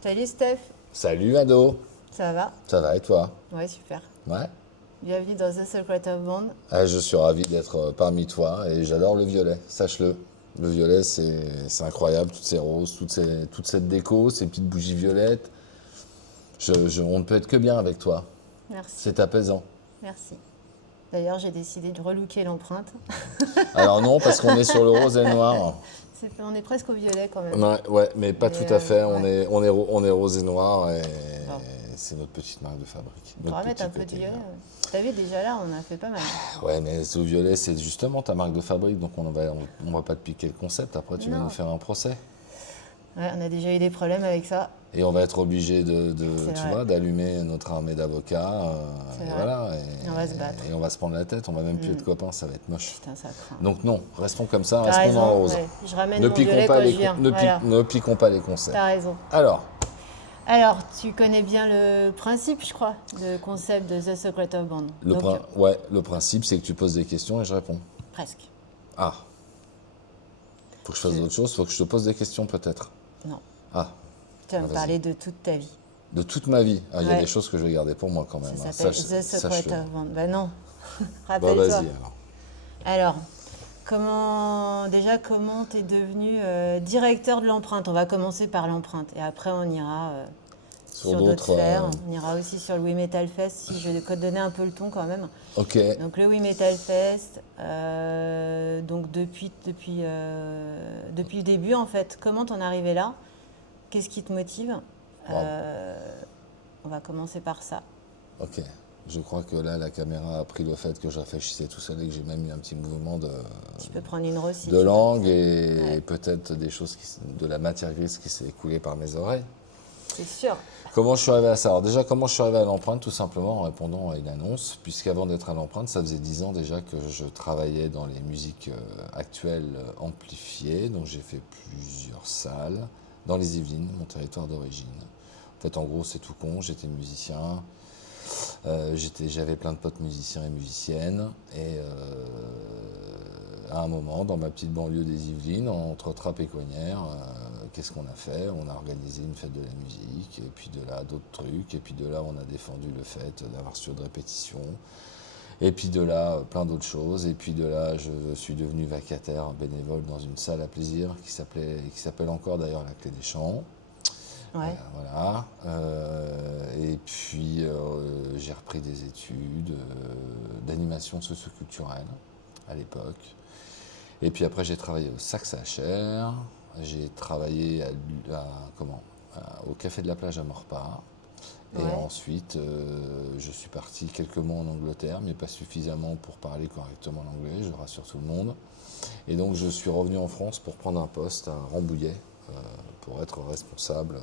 Salut Steph, Salut Ado, ça va? ça va et toi? Ouais, super. Ouais. Bienvenue dans The Secret of Bond. Ah, je suis ravi d'être parmi toi et j'adore le violet, sache-le. Le violet, c'est incroyable, toutes ces roses, toute cette déco, ces petites bougies violettes. On ne peut être que bien avec toi. Merci, C'est apaisant. merci. D'ailleurs, j'ai décidé de relooker l'empreinte. Alors non, parce qu'on est sur le rose et le noir. On est presque au violet quand même. Ouais, ouais, mais pas Mais, tout à fait. On ouais. est, on est, on est rose et noir et Bon. c'est notre petite marque de fabrique. On pourra Notre mettre un petit peu de côté. violet. T'as vu, déjà là, on a fait pas mal. Ouais, mais ce violet, c'est justement ta marque de fabrique, donc on va pas te piquer le concept. Après, tu vas Non. nous faire un procès. Ouais, on a déjà eu des problèmes avec ça. Et on va être obligé C'est tu vrai. vois, d'allumer notre armée d'avocats. C'est Et vrai. voilà. Et on va se battre. Et on va se prendre la tête, on va même plus être copains, ça va être moche. Putain, ça craint. Donc non, restons comme ça, T'as restons dans le raison, rose. ouais. Je ramène Ne mon piquons violet pas quand les, je viens. ne, Voilà. ne piquons pas les concepts. T'as raison. Alors, Tu connais bien le principe, je crois, le concept de The Secret of Bond. Donc, le principe, c'est que tu poses des questions et je réponds. presque. Ah. Faut que je fasse d'autres choses, faut que je te pose des questions peut-être. Non. Ah, Tu vas me vas-y. parler de toute ta vie. De toute ma vie. Ah, il y a Ouais. des choses que je vais garder pour moi quand même. Ça hein. s'appelle The Secret Sache-le. of Bond. Bah non, Bon, rappelle-toi. vas-y alors. Alors, comment t'es devenu directeur de l'empreinte? On va commencer par l'empreinte et après on ira Sur sur d'autres d'autres, sphères. On ira aussi sur le We Metal Fest si je vais te donner un peu le ton quand même. Ok. Donc le We Metal Fest, donc depuis le début en fait, comment t'en es arrivé là? Qu'est-ce qui te motive? On va commencer par ça. Ok. Je crois que là, la caméra a pris le fait que je réfléchissais tout seul et que j'ai même eu un petit mouvement Tu peux prendre une rose si tu de veux. langue et Ouais. peut-être de la matière grise qui s'est écoulée par mes oreilles. C'est sûr. Comment je suis arrivé à ça? Alors déjà, comment je suis arrivé à l'empreinte? Tout simplement en répondant à une annonce, puisqu'avant d'être à l'empreinte, ça faisait 10 ans déjà que je travaillais dans les musiques actuelles amplifiées. Donc j'ai fait plusieurs salles dans les Yvelines, mon territoire d'origine. En fait, en gros, c'est tout con, j'étais musicien. J'avais plein de potes musiciens et musiciennes. Et à un moment, dans ma petite banlieue des Yvelines, entre Trappes et Cognères, qu'est-ce qu'on a fait? On a organisé une fête de la musique, et puis de là, d'autres trucs. Et puis de là, on a défendu le fait d'avoir studio de répétition. Et puis de là, plein d'autres choses. Et puis de là, je suis devenu vacataire bénévole dans une salle à plaisir qui s'appelle encore d'ailleurs la Clé des Champs. Ouais. Voilà. Et puis j'ai repris des études d'animation socioculturelle à l'époque. Et puis après j'ai travaillé au Saxe-HR, j'ai travaillé au Café de la Plage à Maurepas. Et Ouais. ensuite je suis parti quelques mois en Angleterre, mais pas suffisamment pour parler correctement l'anglais, je rassure tout le monde. Et donc je suis revenu en France pour prendre un poste à Rambouillet, pour être responsable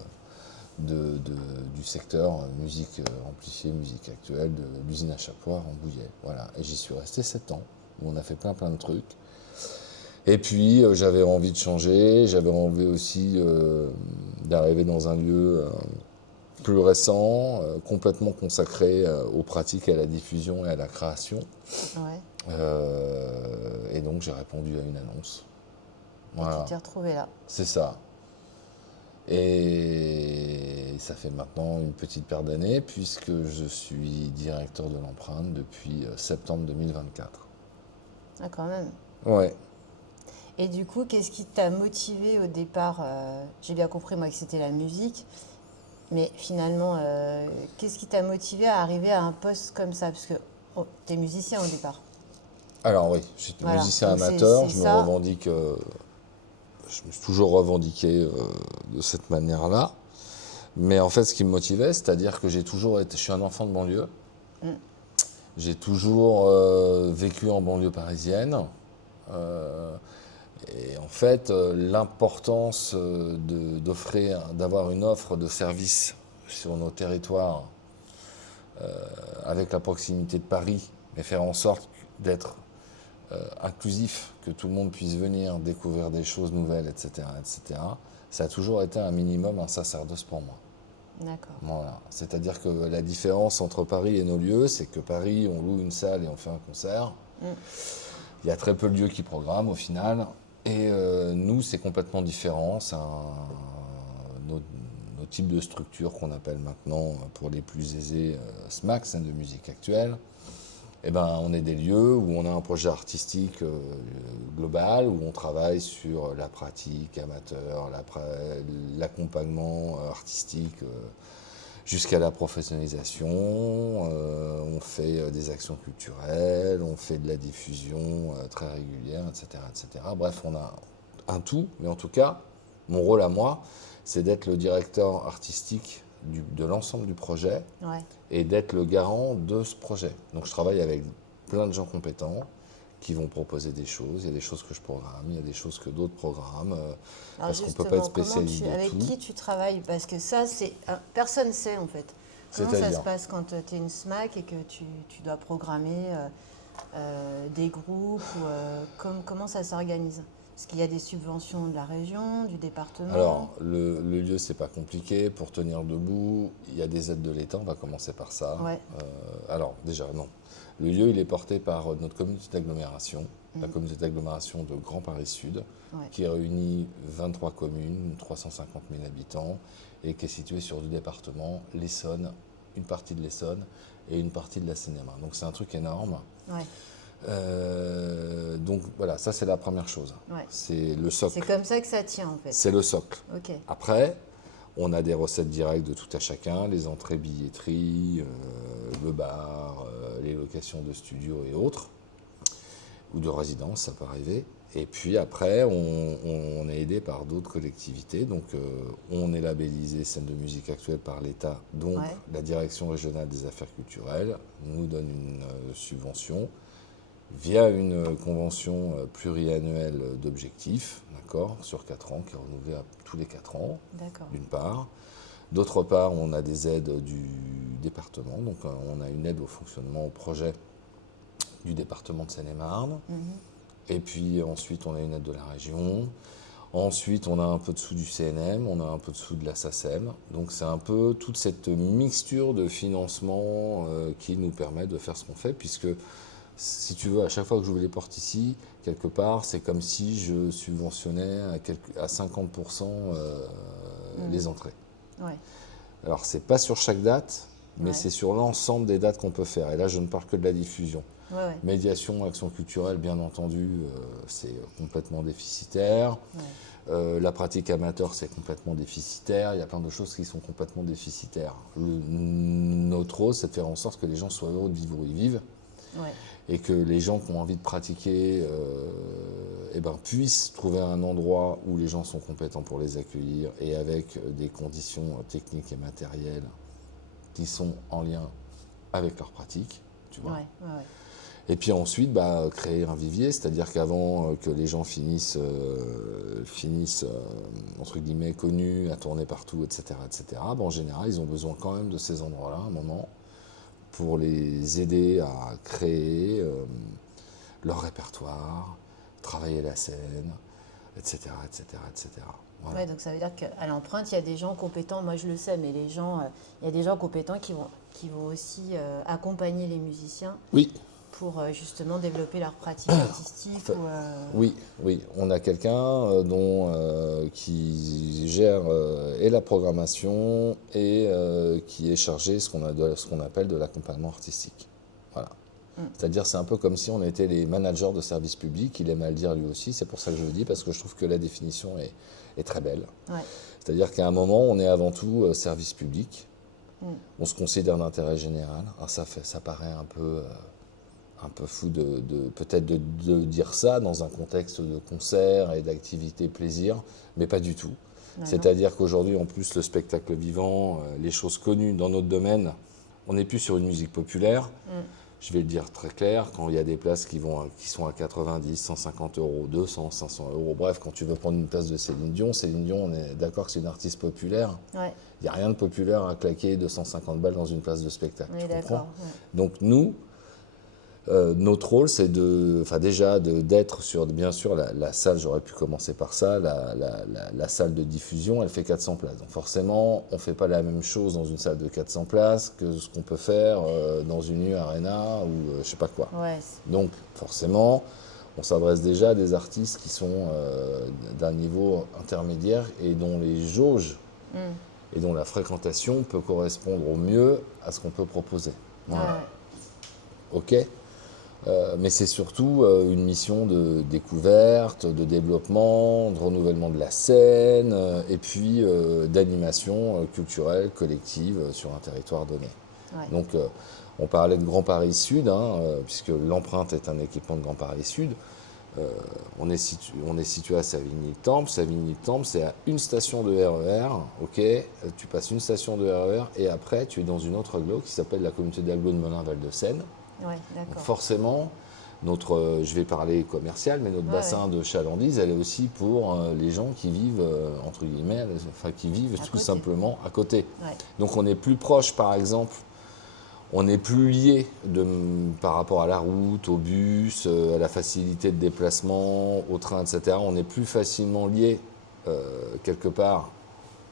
du secteur musique amplifiée, musique actuelle de l'usine à Chapois à Rambouillet. Voilà. Et j'y suis resté 7 ans, où on a fait plein de trucs. Et puis j'avais envie de changer, j'avais envie aussi d'arriver dans un lieu plus récent, complètement consacré aux pratiques, à la diffusion et à la création. Ouais. Et donc j'ai répondu à une annonce. Et Voilà. tu t'es retrouvé là. C'est ça. Et ça fait maintenant une petite paire d'années puisque je suis directeur de l'empreinte depuis septembre 2024. Ah, quand même. Ouais. Et du coup, qu'est-ce qui t'a motivé au départ? J'ai bien compris, moi, que c'était la musique. Mais finalement, qu'est-ce qui t'a motivé à arriver à un poste comme ça? Parce que t'es musicien au départ. Alors oui, j'étais Voilà. musicien Donc amateur, c'est je me ça. revendique, je me suis toujours revendiqué de cette manière-là. Mais en fait, ce qui me motivait, c'est-à-dire que je suis un enfant de banlieue. J'ai toujours vécu en banlieue parisienne. Et en fait, l'importance d'avoir une offre de service sur nos territoires avec la proximité de Paris, et faire en sorte d'être inclusif, que tout le monde puisse venir découvrir des choses nouvelles, etc., ça a toujours été un minimum, un sacerdoce pour moi. D'accord. Voilà. C'est-à-dire que la différence entre Paris et nos lieux, c'est que Paris, on loue une salle et on fait un concert. Il y a très peu de lieux qui programment au final. Et nous, c'est complètement différent. Nos type de structure qu'on appelle maintenant, pour les plus aisés, SMAC, scène de musique actuelle. Eh ben, on est des lieux où on a un projet artistique global, où on travaille sur la pratique amateur, l'accompagnement artistique jusqu'à la professionnalisation. On fait des actions culturelles, on fait de la diffusion très régulière, etc., etc. Bref, on a un tout, mais en tout cas, mon rôle à moi, c'est d'être le directeur artistique de l'ensemble du projet Ouais. et d'être le garant de ce projet. Donc je travaille avec plein de gens compétents qui vont proposer des choses. Il y a des choses que je programme, il y a des choses que d'autres programment, Alors parce qu'on ne peut pas être justement, spécialiste de avec tout. qui tu travailles? Parce que ça, personne ne sait en fait. Comment ça se C'est-à-dire, passe quand tu es une SMAC et que tu dois programmer des groupes comment ça s'organise? Parce qu'il y a des subventions de la région, du département. alors le lieu, c'est pas compliqué. Pour tenir debout, il y a des aides de l'État, on va commencer par ça. Ouais. Alors déjà, non. Le lieu, il est porté par notre communauté d'agglomération, la communauté d'agglomération de Grand Paris Sud, Ouais. qui réunit 23 communes, 350 000 habitants, et qui est située sur deux départements, l'Essonne, une partie de l'Essonne et une partie de la Seine-et-Marne. Donc c'est un truc énorme. Ouais. Donc voilà, ça c'est la première chose. Ouais. C'est le C'est socle. comme ça que ça tient en fait. C'est le socle. Ok. Après, on a des recettes directes de tout à chacun, les entrées billetterie, le bar, les locations de studios et autres, ou de résidence, ça peut arriver. Et puis après, on est aidé par d'autres collectivités. Donc on est labellisé scène de musique actuelle par l'État. Donc Ouais. la direction régionale des affaires culturelles nous donne une subvention via une convention pluriannuelle d'objectifs, d'accord, sur 4 ans, qui est renouvelée tous les 4 ans, D'accord. d'une part. D'autre part, on a des aides du département, donc on a une aide au fonctionnement, au projet du département de Seine-et-Marne. Mhm. Et puis ensuite, on a une aide de la région. Ensuite, on a un peu de sous du CNM, on a un peu de sous de la SACEM. Donc c'est un peu toute cette mixture de financement qui nous permet de faire ce qu'on fait, puisque si tu veux, à chaque fois que j'ouvre les portes ici, quelque part, c'est comme si je subventionnais à 50% les entrées. Ouais. Alors, c'est pas sur chaque date, mais Ouais. c'est sur l'ensemble des dates qu'on peut faire. Et là, je ne parle que de la diffusion. Ouais, ouais. Médiation, action culturelle, bien entendu, c'est complètement déficitaire. Ouais. La pratique amateur, c'est complètement déficitaire. Il y a plein de choses qui sont complètement déficitaires. Notre rôle, c'est de faire en sorte que les gens soient heureux de vivre où ils vivent. Ouais. Et que les gens qui ont envie de pratiquer puissent trouver un endroit où les gens sont compétents pour les accueillir et avec des conditions techniques et matérielles qui sont en lien avec leur pratique, tu vois. Ouais. Ouais. Ouais. Et puis ensuite, créer un vivier, c'est-à-dire qu'avant que les gens finissent entre guillemets, connus, à tourner partout, etc., en général, ils ont besoin quand même de ces endroits-là, à un moment, pour les aider à créer leur répertoire, travailler la scène, etc., etc., etc. Voilà. Ouais, donc ça veut dire qu'à l'empreinte, il y a des gens compétents, moi je le sais, mais il y a des gens compétents qui vont aussi accompagner les musiciens Oui, pour justement développer leur pratique artistique. oui, on a quelqu'un qui gère et la programmation et qui est chargé de ce qu'on appelle de l'accompagnement artistique. Voilà. C'est-à-dire, c'est un peu comme si on était les managers de services publics. Il aime à le dire lui aussi, c'est pour ça que je le dis, parce que je trouve que la définition est très belle. Ouais. C'est-à-dire qu'à un moment, on est avant tout service public. On se considère d'intérêt général. Alors ça paraît un peu fou peut-être de dire ça dans un contexte de concert et d'activité plaisir, mais pas du tout. Non, C'est-à-dire qu'aujourd'hui, en plus, le spectacle vivant, les choses connues dans notre domaine, on n'est plus sur une musique populaire. Je vais le dire très clair, quand il y a des places qui sont à 90, 150 euros, 200, 500 euros, bref, quand tu veux prendre une place de Céline Dion, on est d'accord que c'est une artiste populaire. Ouais. Il n'y a rien de populaire à claquer 250 balles dans une place de spectacle. On est Tu comprends? d'accord. Ouais. Donc nous, notre rôle, c'est d'être sur, bien sûr, la salle, j'aurais pu commencer par ça, la salle de diffusion, elle fait 400 places. Donc forcément, on ne fait pas la même chose dans une salle de 400 places que ce qu'on peut faire dans une U Arena ou je sais pas quoi. Ouais. Donc forcément, on s'adresse déjà à des artistes qui sont d'un niveau intermédiaire et dont les jauges et dont la fréquentation peut correspondre au mieux à ce qu'on peut proposer. Voilà. Ok. Mais c'est surtout une mission de découverte, de développement, de renouvellement de la scène, et puis d'animation culturelle collective sur un territoire donné. Ouais. Donc, on parlait de Grand Paris Sud, hein, puisque l'empreinte est un équipement de Grand Paris Sud. On est situé à Savigny-Temple. Savigny-Temple, c'est à une station de RER. Ok, tu passes une station de RER et après, tu es dans une autre agglo qui s'appelle la communauté d'agglo de Melun-Val-de-Seine. Ouais, Donc d'accord. forcément, je vais parler commercial, mais notre bassin de chalandise, elle est aussi pour les gens qui vivent, entre guillemets, enfin qui vivent tout simplement à côté. Ouais. Donc on est plus proche, par exemple, on est plus lié par rapport à la route, au bus, à la facilité de déplacement, au train, etc. On est plus facilement lié, quelque part,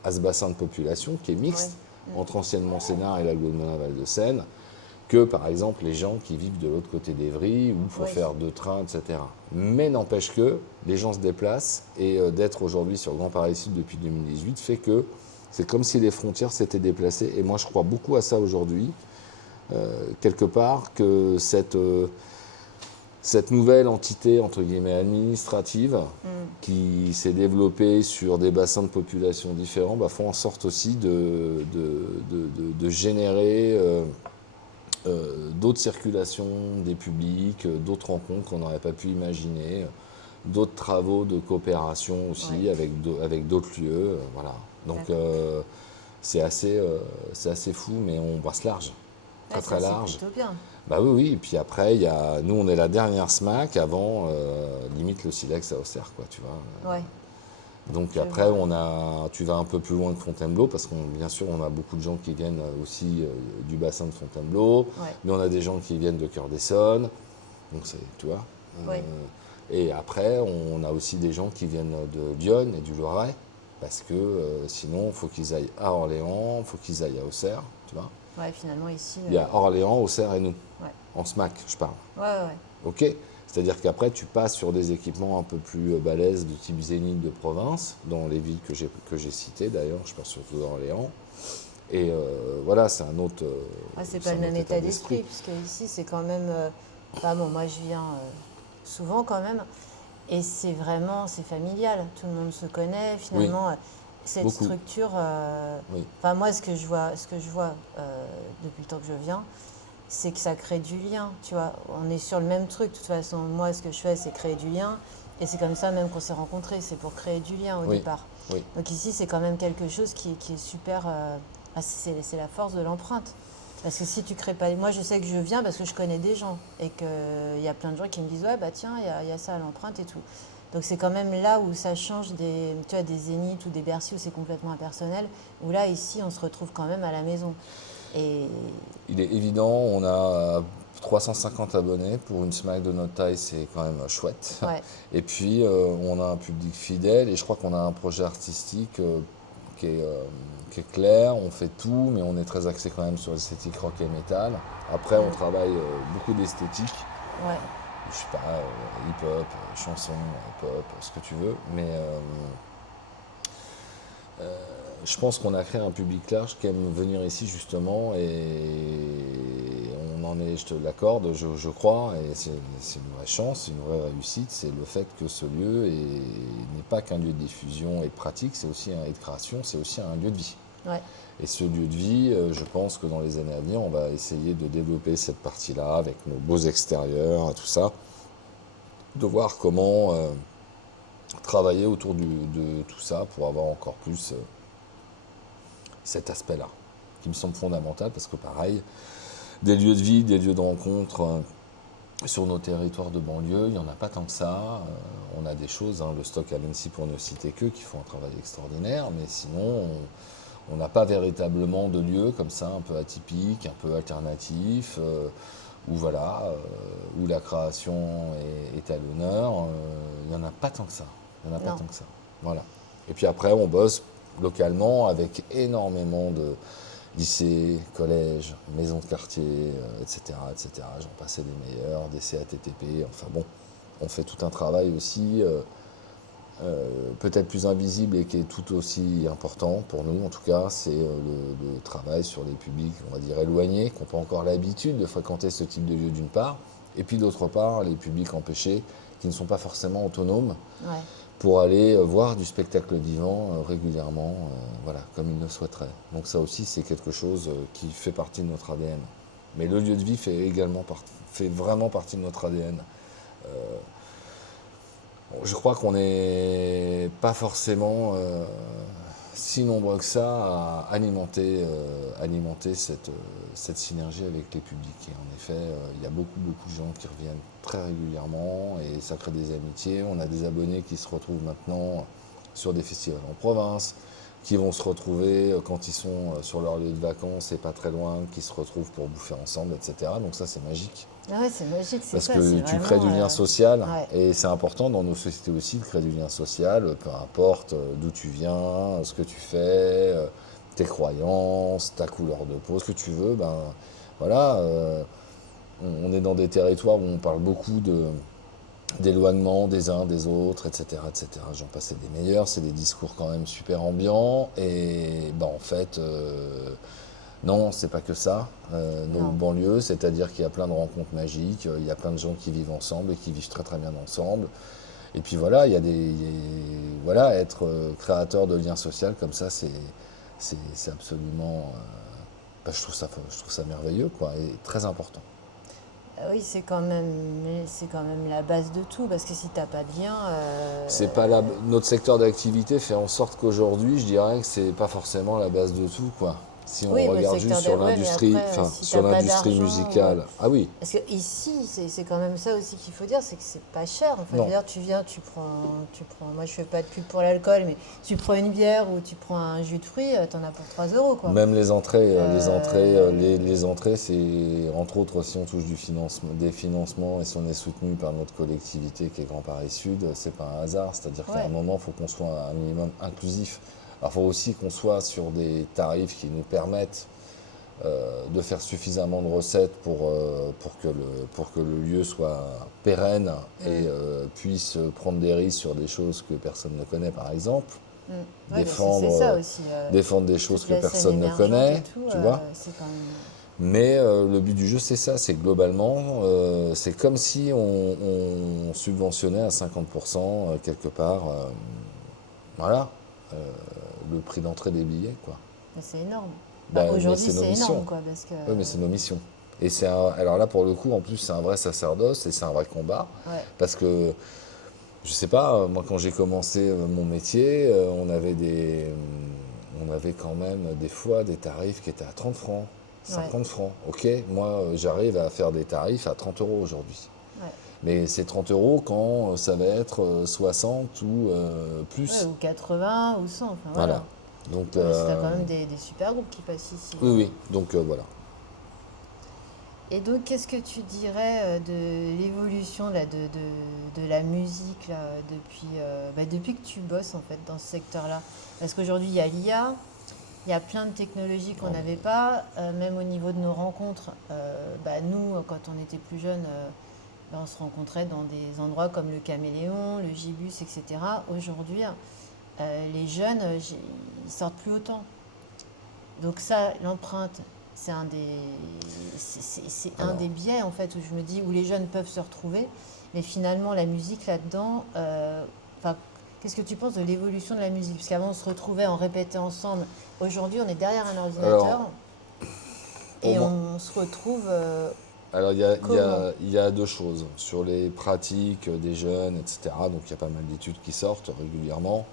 à ce bassin de population qui est mixte, entre anciennement Sénart et l'agglo de Melun-Val-de-Seine, que par exemple les gens qui vivent de l'autre côté d'Evry, où il faut faire 2 trains, etc. Mais n'empêche que les gens se déplacent, et d'être aujourd'hui sur Grand Paris Sud depuis 2018 fait que c'est comme si les frontières s'étaient déplacées, et moi je crois beaucoup à ça aujourd'hui, quelque part, que cette nouvelle entité, entre guillemets, administrative, qui s'est développée sur des bassins de population différents, font en sorte aussi de générer d'autres circulations des publics, d'autres rencontres qu'on n'aurait pas pu imaginer, d'autres travaux de coopération aussi avec d'autres lieux. Voilà. Donc c'est assez fou, mais on brasse large, très large. C'est plutôt bien. Bah oui, et puis après, nous on est la dernière SMAC avant, limite le Silex à Auxerre, quoi, tu vois. Ouais. Donc après, tu vas un peu plus loin que Fontainebleau, parce qu'on bien sûr, on a beaucoup de gens qui viennent aussi du bassin de Fontainebleau, mais on a des gens qui viennent de Cœur-d'Essonne, donc c'est, tu vois. Et après, on a aussi des gens qui viennent de Lyon et du Loiret, parce que sinon, il faut qu'ils aillent à Orléans, il faut qu'ils aillent à Auxerre, tu vois. Ouais, finalement ici. Il y a Orléans, Auxerre et nous, en SMAC, je parle. Ouais. Ok. C'est-à-dire qu'après, tu passes sur des équipements un peu plus balèzes de type Zénith de province, dans les villes que j'ai citées d'ailleurs, je parle surtout d'Orléans. Et voilà, c'est un autre. C'est pas le même état d'esprit, puisque ici, c'est quand même. Moi, je viens souvent quand même, et c'est familial. Tout le monde se connaît, finalement. Cette structure. Moi, ce que je vois depuis le temps que je viens, c'est que ça crée du lien, tu vois. On est sur le même truc. De toute façon, moi, ce que je fais, c'est créer du lien. Et c'est comme ça même qu'on s'est rencontrés. C'est pour créer du lien au départ. Donc ici, c'est quand même quelque chose qui est super... c'est la force de l'empreinte. Parce que si tu crées pas... Moi, je sais que je viens parce que je connais des gens. Et qu'il y a plein de gens qui me disent « Ouais, tiens, il y a ça à l'empreinte et tout ». Donc c'est quand même là où ça change des Zénith ou des Bercy où c'est complètement impersonnel. Où là, ici, on se retrouve quand même à la maison. Et... Il est évident, on a 350 abonnés. Pour une SMAC de notre taille, c'est quand même chouette. Et puis, on a un public fidèle, et je crois qu'on a un projet artistique qui est clair. On fait tout, mais on est très axé quand même sur l'esthétique rock et métal. Après, on travaille beaucoup d'esthétique. Je sais pas, hip-hop, chanson, pop, ce que tu veux. Mais je pense qu'on a créé un public large qui aime venir ici justement, et on en est, je te l'accorde, je crois, et c'est une vraie chance, une vraie réussite, c'est le fait que ce lieu n'est pas qu'un lieu de diffusion et de pratique, c'est aussi et de création, c'est aussi un lieu de vie. Et ce lieu de vie, je pense que dans les années à venir, on va essayer de développer cette partie-là avec nos beaux extérieurs et tout ça, de voir comment travailler autour de tout ça pour avoir encore plus cet aspect-là, qui me semble fondamental, parce que pareil, des lieux de vie, des lieux de rencontre sur nos territoires de banlieue, il n'y en a pas tant que ça. On a des choses, le stock à Nancy pour ne citer que, qui font un travail extraordinaire, mais sinon, on n'a pas véritablement de lieu comme ça, un peu atypique, un peu alternatif, où la création est à l'honneur. Il n'y en a pas tant que ça. Voilà. Et puis après, on bosse localement avec énormément de lycées, collèges, maisons de quartier, etc. J'en passais des meilleurs, des CATTP, enfin bon, on fait tout un travail aussi peut-être plus invisible et qui est tout aussi important pour nous, en tout cas, c'est le travail sur les publics, on va dire, éloignés, qui n'ont pas encore l'habitude de fréquenter ce type de lieu d'une part, et puis d'autre part, les publics empêchés qui ne sont pas forcément autonomes Ouais. pour aller voir du spectacle vivant régulièrement, voilà, comme ils le souhaiteraient. Donc ça aussi, c'est quelque chose qui fait partie de notre ADN. Mais le lieu de vie fait vraiment partie de notre ADN. Je crois qu'on n'est pas forcément si nombreux que ça à alimenter cette synergie avec les publics. Et en effet, il y a beaucoup de gens qui reviennent très régulièrement et ça crée des amitiés. On a des abonnés qui se retrouvent maintenant sur des festivals en province, qui vont se retrouver quand ils sont sur leur lieu de vacances et pas très loin, qui se retrouvent pour bouffer ensemble, etc. Donc ça, c'est magique. Ah ouais, c'est magique, c'est Parce ça. que C'est tu vraiment, crées du lien social ouais. et c'est important dans nos sociétés aussi de créer du lien social, peu importe d'où tu viens, ce que tu fais, tes croyances, ta couleur de peau, ce que tu veux, ben voilà, on est dans des territoires où on parle beaucoup d'éloignement des uns des autres, etc., etc. J'en passais des meilleurs, c'est des discours quand même super ambiants et ben en fait non, c'est pas que ça, nos Non. banlieues, c'est-à-dire qu'il y a plein de rencontres magiques, il y a plein de gens qui vivent ensemble et qui vivent très très bien ensemble. Et puis voilà, voilà, être créateur de liens sociaux comme ça, c'est absolument, je trouve ça merveilleux, quoi, et très important. Oui, c'est quand même la base de tout, parce que si t'as pas de lien, C'est pas notre secteur d'activité fait en sorte qu'aujourd'hui, je dirais que c'est pas forcément la base de tout, quoi. Si on oui, mais le regarde juste secteur sur ouais, mais l'industrie, après, enfin si sur t'as pas l'industrie d'argent, musicale, ah oui, parce que ici, c'est quand même ça aussi qu'il faut dire, c'est que c'est pas cher. Enfin, je veux non. dire, tu viens, moi je fais pas de pub pour l'alcool, mais tu prends une bière ou tu prends un jus de fruits, t'en as pour 3 euros, quoi. Même les entrées, Euh, les entrées, c'est entre autres si on touche des financements et si on est soutenu par notre collectivité qui est Grand Paris Sud, c'est pas un hasard. C'est-à-dire qu'à un ouais, moment, il faut qu'on soit un minimum inclusif. Alors, il faut aussi qu'on soit sur des tarifs qui nous permettent de faire suffisamment de recettes pour que le lieu soit pérenne et puisse prendre des risques sur des choses que personne ne connaît, par exemple. mm. Ouais, mais c'est Défendre, ça aussi. défendre des choses Toute que la scène personne ne émergente connaît, et tout, tu vois. c'est quand même. Mais le but du jeu, c'est ça, c'est globalement, c'est comme si on subventionnait à 50% quelque part, voilà, euh, le prix d'entrée des billets, quoi. Mais c'est énorme. Bah, Ben, mais aujourd'hui, c'est nos c'est énorme, missions. quoi, parce que. Oui, mais c'est nos missions. Et alors là, pour le coup, en plus, c'est un vrai sacerdoce et c'est un vrai combat. Ouais, Parce que, je sais pas, moi, quand j'ai commencé mon métier, on avait quand même des fois des tarifs qui étaient à 30 francs, ouais, 50 francs. Ok, moi, j'arrive à faire des tarifs à 30 euros aujourd'hui. ouais. Mais c'est 30 euros quand ça va être 60 ou Ouais, plus. ou 80 ou 100, enfin voilà. Voilà. Donc, Non, mais t'as quand même des super groupes qui passent ici. oui, oui. Donc, voilà. Et donc, qu'est-ce que tu dirais de l'évolution là, de la musique là, depuis que tu bosses en fait dans ce secteur-là? Parce qu'aujourd'hui, il y a l'IA, il y a plein de technologies qu'on n'avait pas, même au niveau de nos rencontres. Nous, quand on était plus jeunes, on se rencontrait dans des endroits comme le Caméléon, le Gibus, etc. Aujourd'hui, les jeunes, ils sortent plus autant. Donc ça, l'empreinte, c'est un Alors, des biais en fait où je me dis où les jeunes peuvent se retrouver, mais finalement la musique là-dedans, enfin, qu'est-ce que tu penses de l'évolution de la musique? Parce qu'avant on se retrouvait, on répétait ensemble. Aujourd'hui on est derrière un ordinateur alors, pour et moi, on se retrouve alors comment? il y a deux choses. Sur les pratiques des jeunes, etc. Donc il y a pas mal d'études qui sortent régulièrement.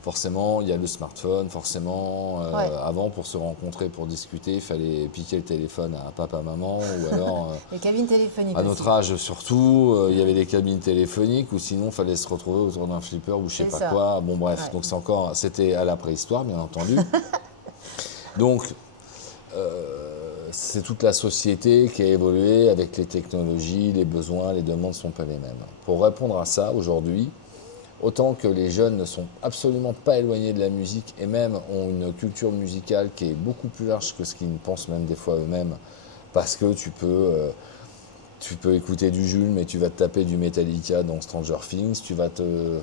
Forcément, il y a le smartphone. Forcément, Ouais, avant, pour se rencontrer, pour discuter, il fallait piquer le téléphone à papa, maman. Ou alors, les cabines téléphoniques à aussi. notre âge surtout, il y avait des cabines téléphoniques. Ou sinon, il fallait se retrouver autour d'un flipper ou je sais C'est pas ça. quoi. Bon, bref. Ouais. Donc c'était à la préhistoire, bien entendu. Donc, c'est toute la société qui a évolué avec les technologies, les besoins, les demandes ne sont pas les mêmes. Pour répondre à ça, aujourd'hui, autant que les jeunes ne sont absolument pas éloignés de la musique et même ont une culture musicale qui est beaucoup plus large que ce qu'ils ne pensent même des fois eux-mêmes, parce que tu peux Tu peux écouter du Jules, mais tu vas te taper du Metallica dans Stranger Things.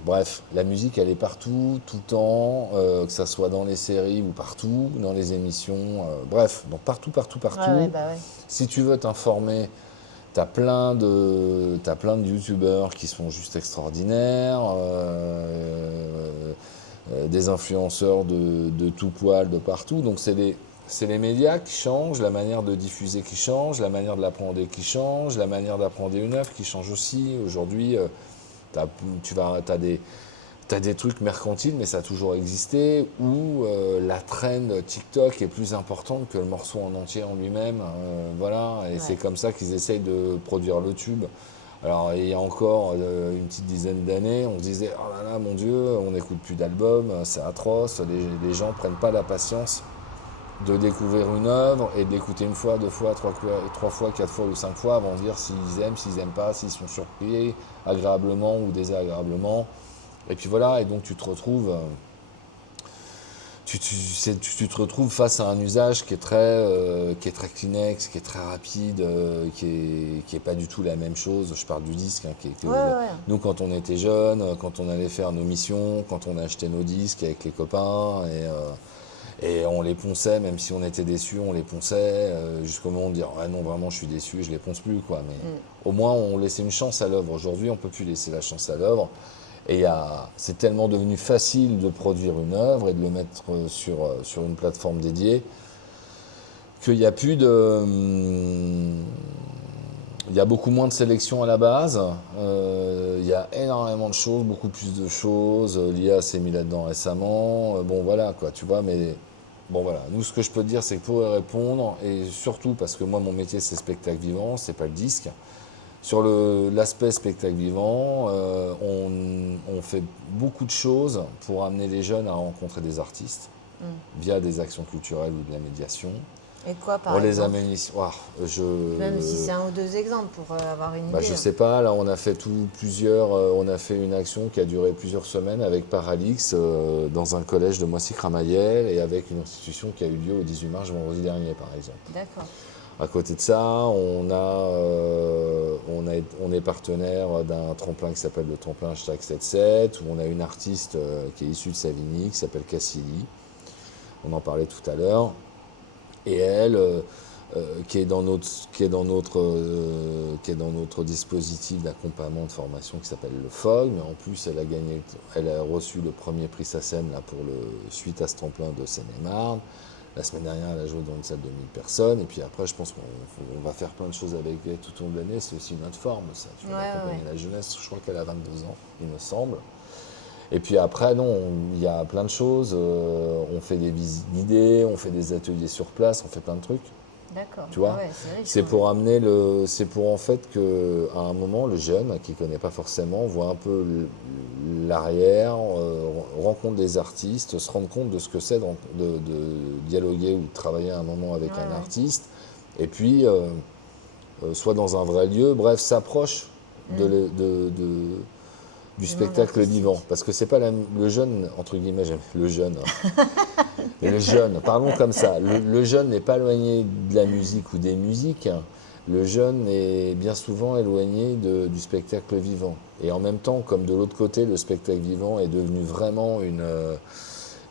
Bref, la musique, elle est partout, tout le temps, que ça soit dans les séries ou partout, dans les émissions. Bref, donc partout, partout, Ouais, ouais, partout. bah ouais. Si tu veux t'informer, t'as plein de youtubeurs qui sont juste extraordinaires, des influenceurs de tout poil, de partout. Donc c'est les médias qui changent, la manière de diffuser qui change, la manière de l'apprendre qui change, la manière d'apprendre une œuvre qui change aussi. Aujourd'hui, t'as des trucs mercantiles, mais ça a toujours existé, où la trend TikTok est plus importante que le morceau en entier en lui-même. Voilà, et c'est Ouais. comme ça qu'ils essayent de produire le tube. Alors, il y a encore une petite dizaine d'années, on se disait, oh là là, mon Dieu, on n'écoute plus d'albums, c'est atroce, les gens prennent pas la patience de découvrir une œuvre et de l'écouter une fois, deux fois, trois fois, quatre fois ou cinq fois avant de dire s'ils aiment pas, s'ils sont surpris, agréablement ou désagréablement. Et puis voilà, et donc tu te retrouves, tu te retrouves face à un usage qui est très Kleenex, qui est très rapide, qui est pas du tout la même chose. Je parle du disque, hein, Ouais, ouais, ouais. nous quand on était jeunes, quand on allait faire nos missions, quand on achetait nos disques avec les copains, et on les ponçait, même si on était déçus, on les ponçait, jusqu'au moment de dire ah non, vraiment je suis déçu, je les ponce plus, quoi. Mais au moins on laissait une chance à l'œuvre. Aujourd'hui, on peut plus laisser la chance à l'œuvre. Et c'est tellement devenu facile de produire une œuvre et de le mettre sur une plateforme dédiée qu'il n'y a plus de. Il y a beaucoup moins de sélection à la base. Il y a énormément de choses, beaucoup plus de choses. L'IA s'est mis là-dedans récemment. Bon, voilà, quoi, tu vois, mais. Bon, voilà. Nous, ce que je peux te dire, c'est que pour y répondre, et surtout parce que moi, mon métier, c'est spectacle vivant, c'est pas le disque. Sur l'aspect spectacle vivant, on fait beaucoup de choses pour amener les jeunes à rencontrer des artistes via des actions culturelles ou de la médiation. Et quoi, On par les exemple? amène ici. Ouah, Même si c'est un ou deux exemples pour avoir une idée. je sais pas, là on a fait on a fait une action qui a duré plusieurs semaines avec Paralix dans un collège de Moissy-Cramayel et avec une institution qui a eu lieu au 18 mars vendredi dernier par exemple. D'accord. À côté de ça, on est partenaire d'un tremplin qui s'appelle le tremplin #77, où on a une artiste qui est issue de Savigny, qui s'appelle Cassili. On en parlait tout à l'heure. Et elle, qui est dans notre dispositif d'accompagnement de formation qui s'appelle le FOG, mais en plus elle a reçu le premier prix SACEM là, suite à ce tremplin de Seine-et-Marne. La semaine dernière, elle a joué dans une salle de 1000 personnes. Et puis après, je pense qu'on va faire plein de choses avec elle tout au long de l'année. C'est aussi notre forme, ça. Tu vois, accompagner la jeunesse. Je crois qu'elle a 22 ans, il me semble. Et puis après, non, il y a plein de choses. On fait des visites guidées, on fait des ateliers sur place, on fait plein de trucs. D'accord. Tu vois, Ouais, c'est riche, c'est quand pour même. amener c'est pour en fait que à un moment le jeune qui connaît pas forcément voit un peu l'arrière, rencontre des artistes, se rendre compte de ce que c'est de dialoguer ou de travailler un moment avec Ouais, un ouais. artiste, et puis soit dans un vrai lieu, bref, s'approche du Du monde spectacle artistique. vivant, parce que c'est pas le jeune entre guillemets, j'aime le jeune. Hein. Et le jeune, parlons comme ça, le jeune n'est pas éloigné de la musique ou des musiques, hein. Le jeune est bien souvent éloigné du spectacle vivant. Et en même temps, comme de l'autre côté, le spectacle vivant est devenu vraiment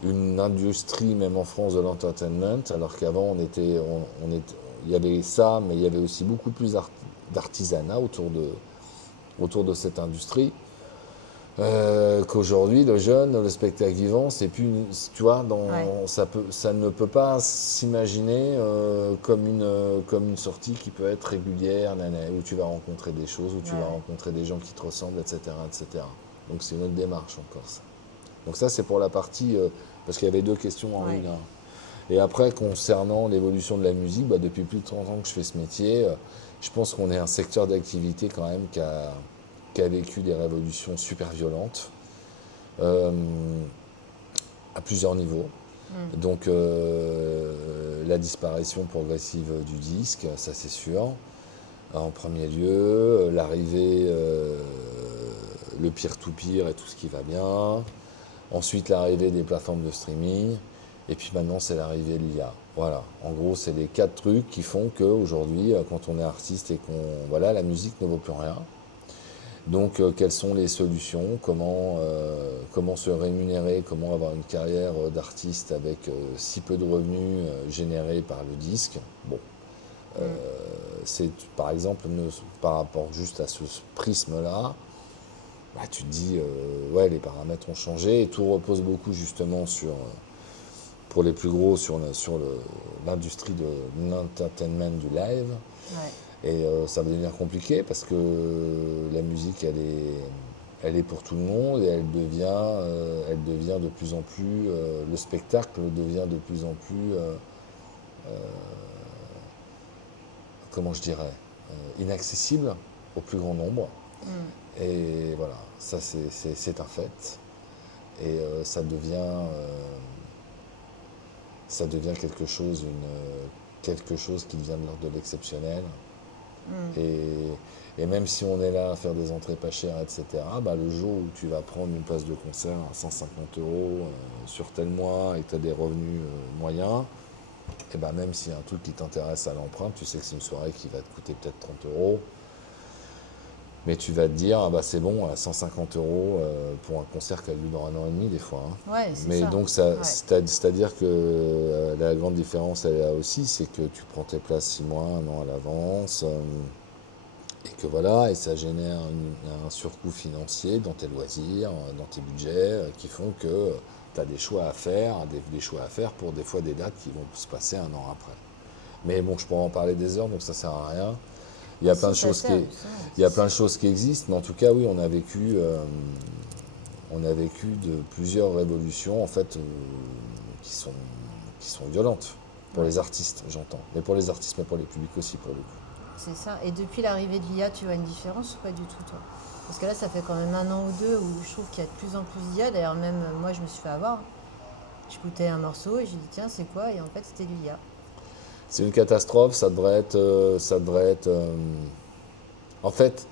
une industrie, même en France, de l'entertainment, alors qu'avant, il y avait ça, mais il y avait aussi beaucoup plus d'artisanat autour de cette industrie. Qu'aujourd'hui, le jeune, le spectacle vivant, c'est plus, tu vois, Ouais. ça ne peut pas s'imaginer comme une sortie qui peut être régulière, où tu vas rencontrer des choses, où tu Ouais, vas ouais. rencontrer des gens qui te ressemblent, etc., etc. Donc c'est une autre démarche encore ça. Donc ça c'est pour la partie, parce qu'il y avait deux questions en Ouais. une, hein. Et après, concernant l'évolution de la musique, depuis plus de 30 ans que je fais ce métier, je pense qu'on est un secteur d'activité quand même qui a vécu des révolutions super violentes euh, à plusieurs niveaux. Donc la disparition progressive du disque, ça c'est sûr. En premier lieu, l'arrivée, le peer-to-peer et tout ce qui va bien. Ensuite, l'arrivée des plateformes de streaming. Et puis maintenant, c'est l'arrivée de l'IA. Voilà, en gros, c'est les 4 trucs qui font qu'aujourd'hui, quand on est artiste et voilà, la musique ne vaut plus rien. Donc, quelles sont les solutions? Comment se rémunérer? Comment avoir une carrière d'artiste avec si peu de revenus générés par le disque? Bon, c'est par exemple, par rapport juste à ce prisme-là, bah, tu te dis, ouais, les paramètres ont changé et tout repose beaucoup justement pour les plus gros, sur l'industrie de l'entertainment du live. Ouais. Et ça va devenir compliqué parce que la musique, elle est pour tout le monde et elle devient de plus en plus, le spectacle devient de plus en plus, comment je dirais, inaccessible au plus grand nombre. Et voilà, ça c'est un fait. Et ça devient quelque chose qui devient de l'ordre de l'exceptionnel. Et même si on est là à faire des entrées pas chères, etc., bah, le jour où tu vas prendre une place de concert à 150 euros sur tel mois et que tu as des revenus moyens, et bah, même s'il y a un truc qui t'intéresse à l'empreinte, tu sais que c'est une soirée qui va te coûter peut-être 30 euros, mais tu vas te dire, ah bah, c'est bon, à 150 euros pour un concert qui a lieu dans un an et demi des fois. Hein. Ouais, c'est Mais ça. donc, Ouais. c'est-à-dire que la grande différence, elle est là aussi, c'est que tu prends tes places 6 mois, un an à l'avance. Et que voilà, et ça génère un surcoût financier dans tes loisirs, dans tes budgets, qui font que tu as des choix à faire, des choix à faire pour des fois des dates qui vont se passer un an après. Mais bon, je pourrais en parler des heures, donc ça sert à rien. Il y a plein de choses il y a plein de choses qui existent, mais en tout cas, oui, on a vécu de plusieurs révolutions, en fait, qui sont violentes. Pour les artistes, j'entends. Mais pour les artistes, mais pour les publics aussi, pour le coup. C'est ça. Et depuis l'arrivée de l'IA, tu vois une différence ou pas du tout, toi? Parce que là, ça fait quand même un an ou deux où je trouve qu'il y a de plus en plus d'IA. D'ailleurs, même moi, je me suis fait avoir. J'écoutais un morceau et j'ai dit, tiens, c'est quoi? Et en fait, c'était de l'IA. C'est une catastrophe, en fait,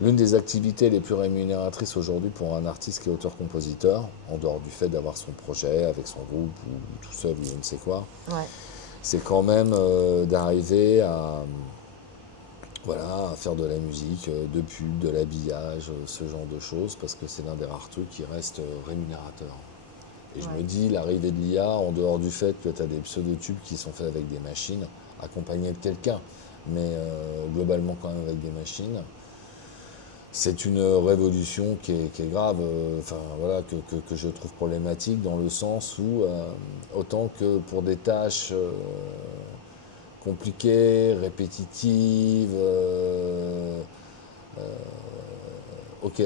l'une des activités les plus rémunératrices aujourd'hui pour un artiste qui est auteur-compositeur, en dehors du fait d'avoir son projet avec son groupe ou tout seul ou je ne sais quoi, Ouais. c'est quand même d'arriver voilà, à faire de la musique, de pub, de l'habillage, ce genre de choses, parce que c'est l'un des rares trucs qui reste rémunérateur. Et je Ouais. me dis, l'arrivée de l'IA, en dehors du fait que tu as des pseudo-tubes qui sont faits avec des machines, accompagnés de quelqu'un, mais globalement quand même avec des machines, c'est une révolution qui est grave, enfin, voilà, que je trouve problématique dans le sens où, autant que pour des tâches compliquées, répétitives, ok,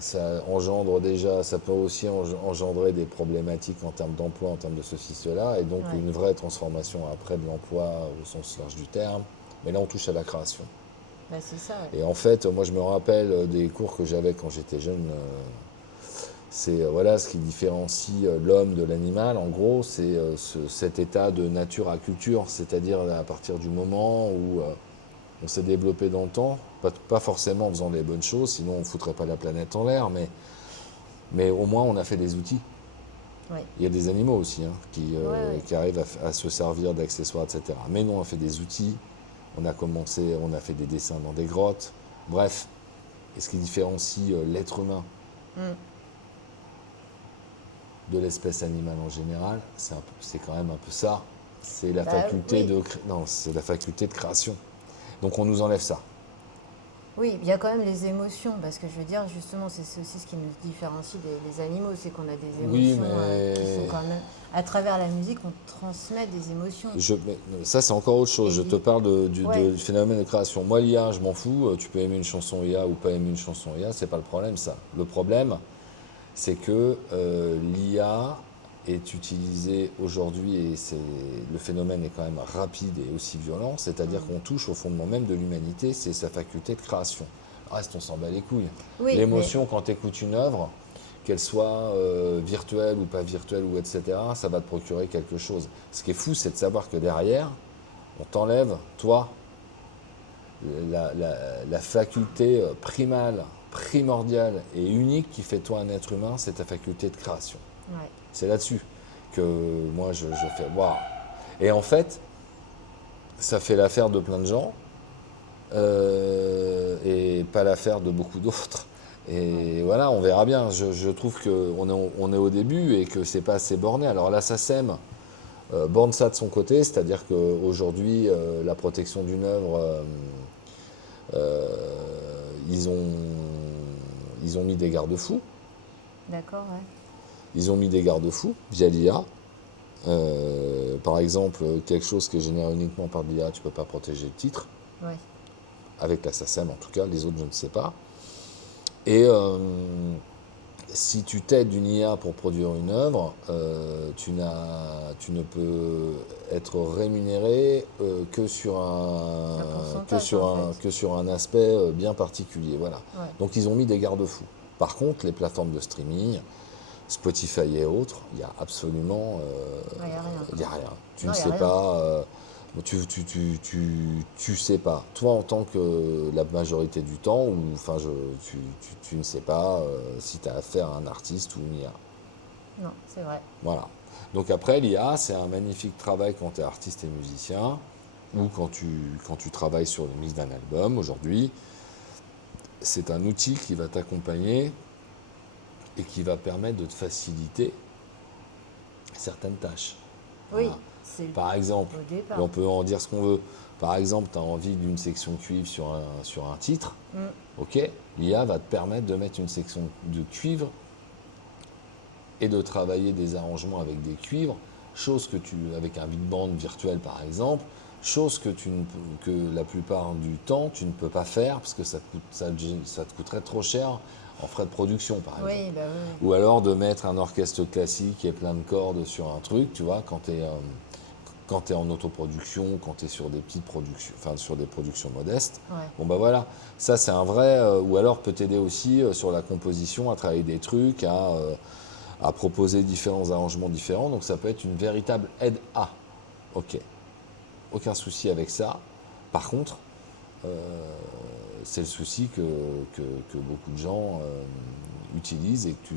ça peut aussi engendrer des problématiques en termes d'emploi, en termes de ceci, cela, et donc Ouais. une vraie transformation après de l'emploi au sens large du terme. Mais là, on touche à la création. Bah, c'est ça, ouais. Et en fait, moi, je me rappelle des cours que j'avais quand j'étais jeune. C'est voilà ce qui différencie l'homme de l'animal. En gros, c'est cet état de nature à culture, c'est-à-dire à partir du moment où on s'est développé dans le temps, pas forcément en faisant les bonnes choses, sinon on ne foutrait pas la planète en l'air, mais au moins on a fait des outils. Ouais. Il y a des animaux aussi Ouais. qui arrivent à se servir d'accessoires, etc. Mais nous, on a fait des outils, on a fait des dessins dans des grottes, bref. Et ce qui différencie l'être humain Mm. de l'espèce animale en général, c'est quand même un peu ça. C'est la Bah, faculté oui. non, c'est la faculté de création. Donc on nous enlève ça. Oui, il y a quand même les émotions, parce que je veux dire, justement, c'est aussi ce qui nous différencie des animaux, c'est qu'on a des Oui, émotions qui mais sont quand même... À travers la musique, on transmet des émotions. mais ça, c'est encore autre chose. Et Je te parle ouais, du phénomène de création. Moi, l'IA, je m'en fous. Tu peux aimer une chanson IA ou pas aimer une chanson IA, c'est pas le problème, ça. Le problème, c'est que l'IA est utilisée aujourd'hui et le phénomène est quand même rapide et aussi violent, c'est-à-dire qu'on touche au fondement même de l'humanité, c'est sa faculté de création. Le reste, on s'en bat les couilles. oui, mais L'émotion, quand tu écoutes une œuvre, qu'elle soit virtuelle ou pas virtuelle, ou etc., ça va te procurer quelque chose. Ce qui est fou, c'est de savoir que derrière, on t'enlève, toi, la faculté primale, primordiale et unique qui fait toi un être humain, c'est ta faculté de création. ouais, C'est là-dessus que moi je fais waouh. Et en fait, ça fait l'affaire de plein de gens et pas l'affaire de beaucoup d'autres. Et voilà, on verra bien. Je trouve qu'on est au début et que c'est pas assez borné. Alors la SACEM borne ça de son côté, c'est-à-dire qu'aujourd'hui, la protection d'une œuvre, ils ont mis des garde-fous. D'accord, ouais. Ils ont mis des garde-fous via l'IA. Par exemple, quelque chose qui est généré uniquement par l'IA, tu ne peux pas protéger le titre. Ouais. Avec la SACEM en tout cas, les autres je ne sais pas. Et si tu t'aides d'une IA pour produire une œuvre, tu ne peux être rémunéré que sur un aspect bien particulier. Voilà. Ouais. Donc ils ont mis des garde-fous. Par contre, les plateformes de streaming, Spotify et autres, il y a absolument Il y a rien. Tu Non, ne il y a sais rien. pas. Tu sais pas. Toi, en tant que la majorité du temps, tu ne sais pas si tu as affaire à un artiste ou une IA. Non, c'est vrai. Voilà. Donc après, l'IA, c'est un magnifique travail quand tu es artiste et musicien, ou quand tu travailles sur le mix d'un album aujourd'hui. C'est un outil qui va t'accompagner et qui va permettre de te faciliter certaines tâches. Oui, Voilà. c'est Par exemple, au départ. et on peut en dire ce qu'on veut. Par exemple, tu as envie d'une section cuivre sur un titre. Ok, l'IA va te permettre de mettre une section de cuivre et de travailler des arrangements avec des cuivres, avec un big band virtuel par exemple, chose que la plupart du temps tu ne peux pas faire parce que ça te coûterait trop cher en frais de production par exemple. Oui, bah oui. Ou alors de mettre un orchestre classique et plein de cordes sur un truc, tu vois, quand tu es en autoproduction, quand tu es sur des petites productions, enfin sur des productions modestes. Ouais. Bon bah voilà, ça c'est un vrai, ou alors peut t'aider aussi sur la composition, à travailler des trucs, à proposer différents arrangements différents, donc ça peut être une véritable aide à. Ok, aucun souci avec ça. Par contre, c'est le souci que beaucoup de gens utilisent et que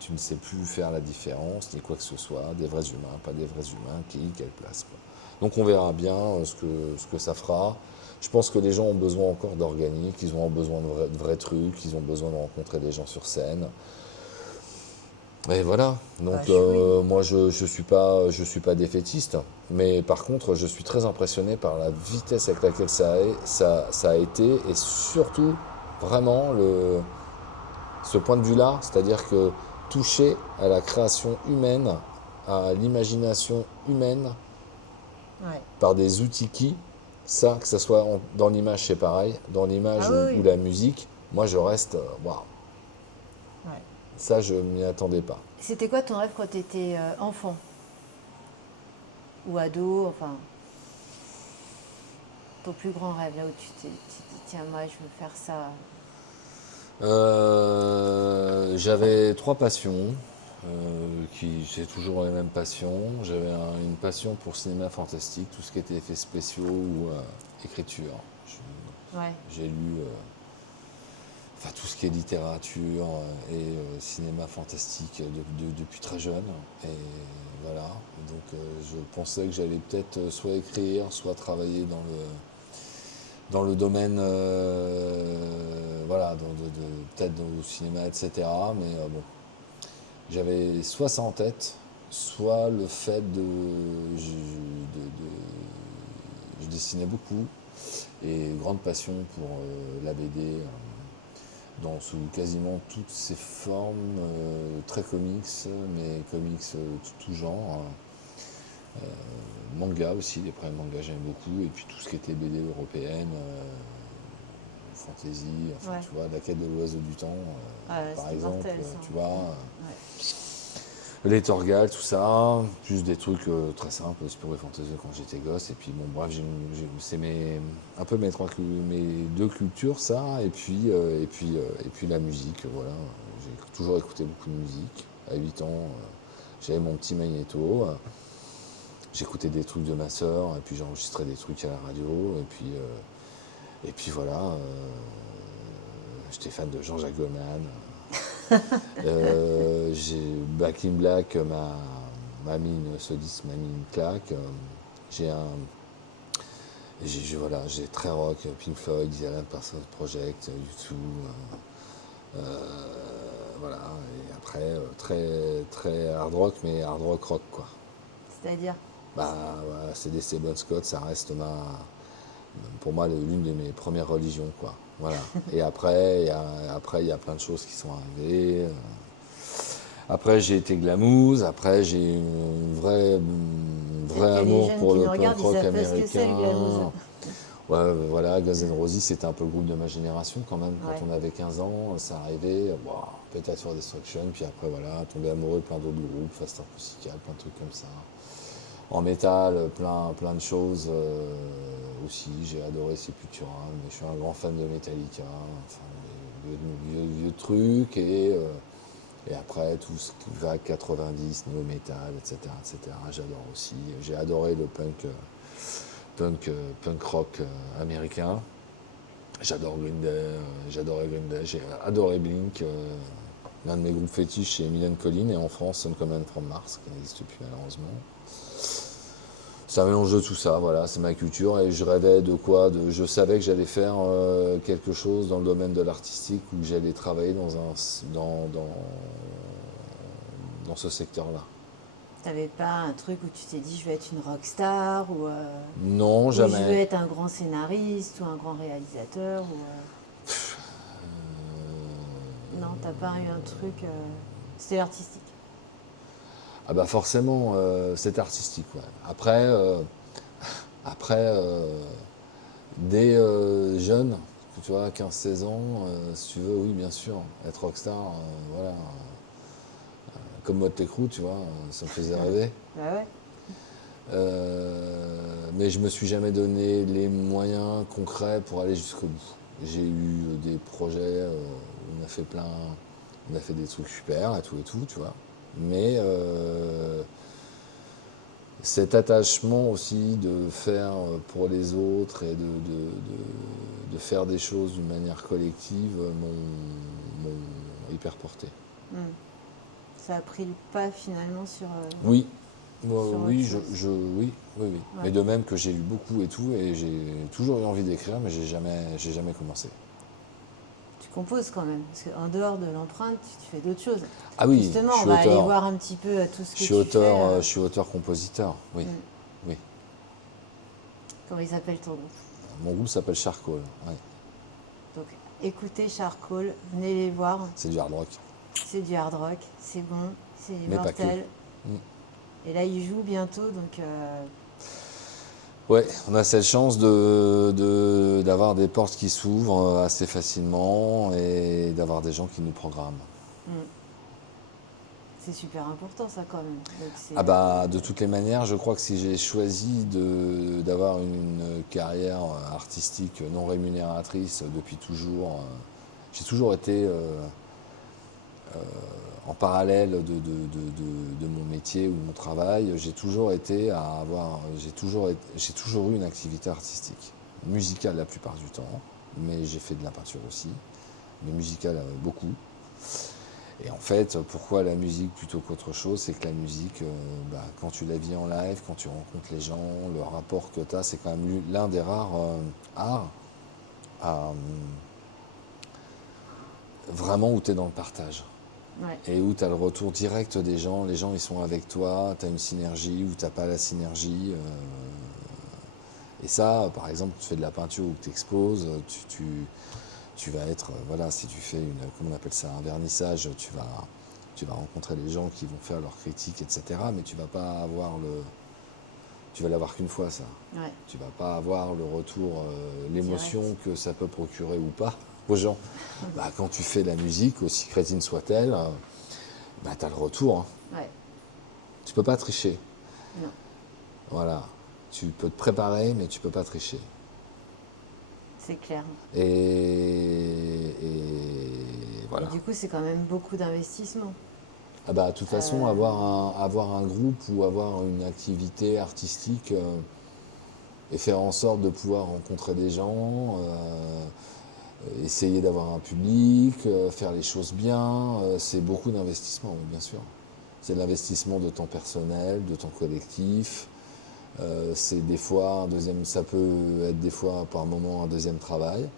tu ne sais plus faire la différence, ni quoi que ce soit, des vrais humains, pas des vrais humains, quelle place, quoi. Donc on verra bien ce que ça fera. Je pense que les gens ont besoin encore d'organique, ils ont besoin de vrais trucs, ils ont besoin de rencontrer des gens sur scène. Et voilà, donc Oui. moi je suis pas défaitiste, mais par contre je suis très impressionné par la vitesse avec laquelle ça a été et surtout vraiment ce point de vue-là, c'est-à-dire que toucher à la création humaine, à l'imagination humaine Ouais. par des outils ça, que ce soit dans l'image c'est pareil, dans l'image Ah oui. ou la musique, moi je reste, waouh, Ouais. ça je m'y attendais pas. C'était quoi ton rêve quand tu étais enfant? Ou ado, enfin, ton plus grand rêve, là où tu t'es dit, tiens, moi, je veux faire ça. J'avais 3 passions, c'est toujours les mêmes passions. J'avais une passion pour le cinéma fantastique, tout ce qui était effets spéciaux ou écriture. Ouais. J'ai lu tout ce qui est littérature et cinéma fantastique depuis très jeune. Et voilà, donc je pensais que j'allais peut-être soit écrire, soit travailler dans le domaine, voilà, peut-être au cinéma, etc. Mais bon, j'avais soit ça en tête, soit le fait je dessinais beaucoup et grande passion pour la BD sous quasiment toutes ses formes, très comics, mais comics tout genre. Manga aussi, les premiers mangas j'aime beaucoup, et puis tout ce qui était BD européenne, fantasy, enfin Ouais. tu vois, La Quête de l'Oiseau du Temps, par C'était exemple, mortel, ça. tu vois, Ouais. les Torgal, tout ça, juste des trucs très simples, Spirou et Fantasy quand j'étais gosse, et puis bon bref, c'est un peu mes deux cultures, ça, et puis la musique, voilà, j'ai toujours écouté beaucoup de musique, à 8 ans, j'avais mon petit magnéto, j'écoutais des trucs de ma sœur, et puis j'enregistrais des trucs à la radio, et puis voilà, j'étais fan de Jean-Jacques Goldman. Back in Black m'a mis une claque. Voilà, j'ai très rock, Pink Floyd, The Alan Parsons Project, U2, voilà, et après très très hard rock, mais hard rock, quoi. C'est-à-dire? Bah voilà, CDC Bon Scott, ça reste pour moi l'une de mes premières religions, quoi. Voilà. Et après il y a plein de choses qui sont arrivées. Après j'ai été glamouze, après j'ai un vrai Peut-être que les amour jeunes pour qui le nous regardent, punk ils rock savent pas ce que c'est le glamouze. américain. Ouais, voilà, Guns N' Roses, c'était un peu le groupe de ma génération quand même. Quand Ouais. on avait 15 ans, ça arrivait, peut-être for Destruction, puis après voilà, tomber amoureux de plein d'autres groupes, Faster Pussycat, plein de trucs comme ça. En métal, plein de choses aussi. J'ai adoré Sepultura, mais je suis un grand fan de Metallica, enfin, vieux trucs, et après tout ce qui va 90, néo metal, etc., etc. J'adore aussi. J'ai adoré le punk rock américain. J'adore Green Day, j'adorais Green Day, j'ai adoré Blink. L'un de mes groupes fétiches, c'est Millen Collin, et en France, Some Comment From Mars, qui n'existe plus malheureusement. C'est un mélange de tout ça, voilà, c'est ma culture, et je rêvais de quoi je savais que j'allais faire quelque chose dans le domaine de l'artistique, où j'allais travailler dans ce secteur-là. T'avais pas un truc où tu t'es dit je vais être une rockstar Non, ou je veux jamais. être un grand scénariste ou un grand réalisateur Non, t'as pas eu un truc. C'était artistique. Ah bah forcément, c'est artistique, ouais. Après, dès jeune, tu vois, 15-16 ans, si tu veux, oui, bien sûr, être rockstar, voilà. Comme Motley Crue, tu vois, ça me faisait rêver. Bah ouais. Mais je me suis jamais donné les moyens concrets pour aller jusqu'au bout. J'ai eu des projets où on a fait des trucs super et tout, tu vois. Mais cet attachement aussi de faire pour les autres et de faire des choses d'une manière collective m'ont hyper porté. Ça a pris le pas finalement sur. Oui, Sur oui, autre chose. oui. Ouais. Mais de même que j'ai lu beaucoup et tout, et j'ai toujours eu envie d'écrire, mais j'ai jamais commencé. Tu composes quand même, parce qu'en dehors de l'empreinte, tu fais d'autres choses. Ah oui, Justement, je on suis va aller auteur. voir un petit peu tout ce que Je suis tu auteur, fais. je suis auteur-compositeur, oui, Mm. oui. Comment il s'appelle ton groupe? Mon groupe s'appelle Charcoal, ouais. Donc écoutez Charcoal, venez les voir. C'est du hard rock. C'est du hard rock, c'est bon, c'est Mais pas mortel. que. Mm. Et là, ils jouent bientôt, donc Ouais, on a cette chance d'avoir des portes qui s'ouvrent assez facilement et d'avoir des gens qui nous programment. c'est super important ça quand même. Donc, Ah bah, de toutes les manières, je crois que si j'ai choisi d'avoir une carrière artistique non rémunératrice depuis toujours, j'ai toujours été en parallèle de mon métier ou de mon travail, j'ai toujours eu une activité artistique, musicale la plupart du temps, mais j'ai fait de la peinture aussi, mais musicale beaucoup. Et en fait, pourquoi la musique plutôt qu'autre chose? C'est que la musique, quand tu la vis en live, quand tu rencontres les gens, le rapport que tu as, c'est quand même l'un des rares arts vraiment où tu es dans le partage. ouais. Et où tu as le retour direct des gens, les gens ils sont avec toi, tu as une synergie ou tu n'as pas la synergie. Et ça, par exemple, tu fais de la peinture ou que tu exposes, tu vas être, voilà, si tu fais comment on appelle ça, un vernissage, tu vas rencontrer les gens qui vont faire leurs critiques, etc. Mais tu vas l'avoir qu'une fois, ça. Ouais. Tu vas pas avoir le retour, l'émotion Direct. que ça peut procurer ou pas aux gens. Quand tu fais de la musique, aussi crétine soit-elle, tu as le retour. Hein. Ouais. Tu peux pas tricher. Non. Voilà. Tu peux te préparer, mais tu peux pas tricher. C'est clair. Et voilà. Et du coup, c'est quand même beaucoup d'investissement. De toute façon, avoir un groupe ou avoir une activité artistique et faire en sorte de pouvoir rencontrer des gens, essayer d'avoir un public, faire les choses bien, c'est beaucoup d'investissement, oui, bien sûr. C'est de l'investissement de temps personnel, de temps collectif, C'est des fois ça peut être des fois par moment un deuxième travail,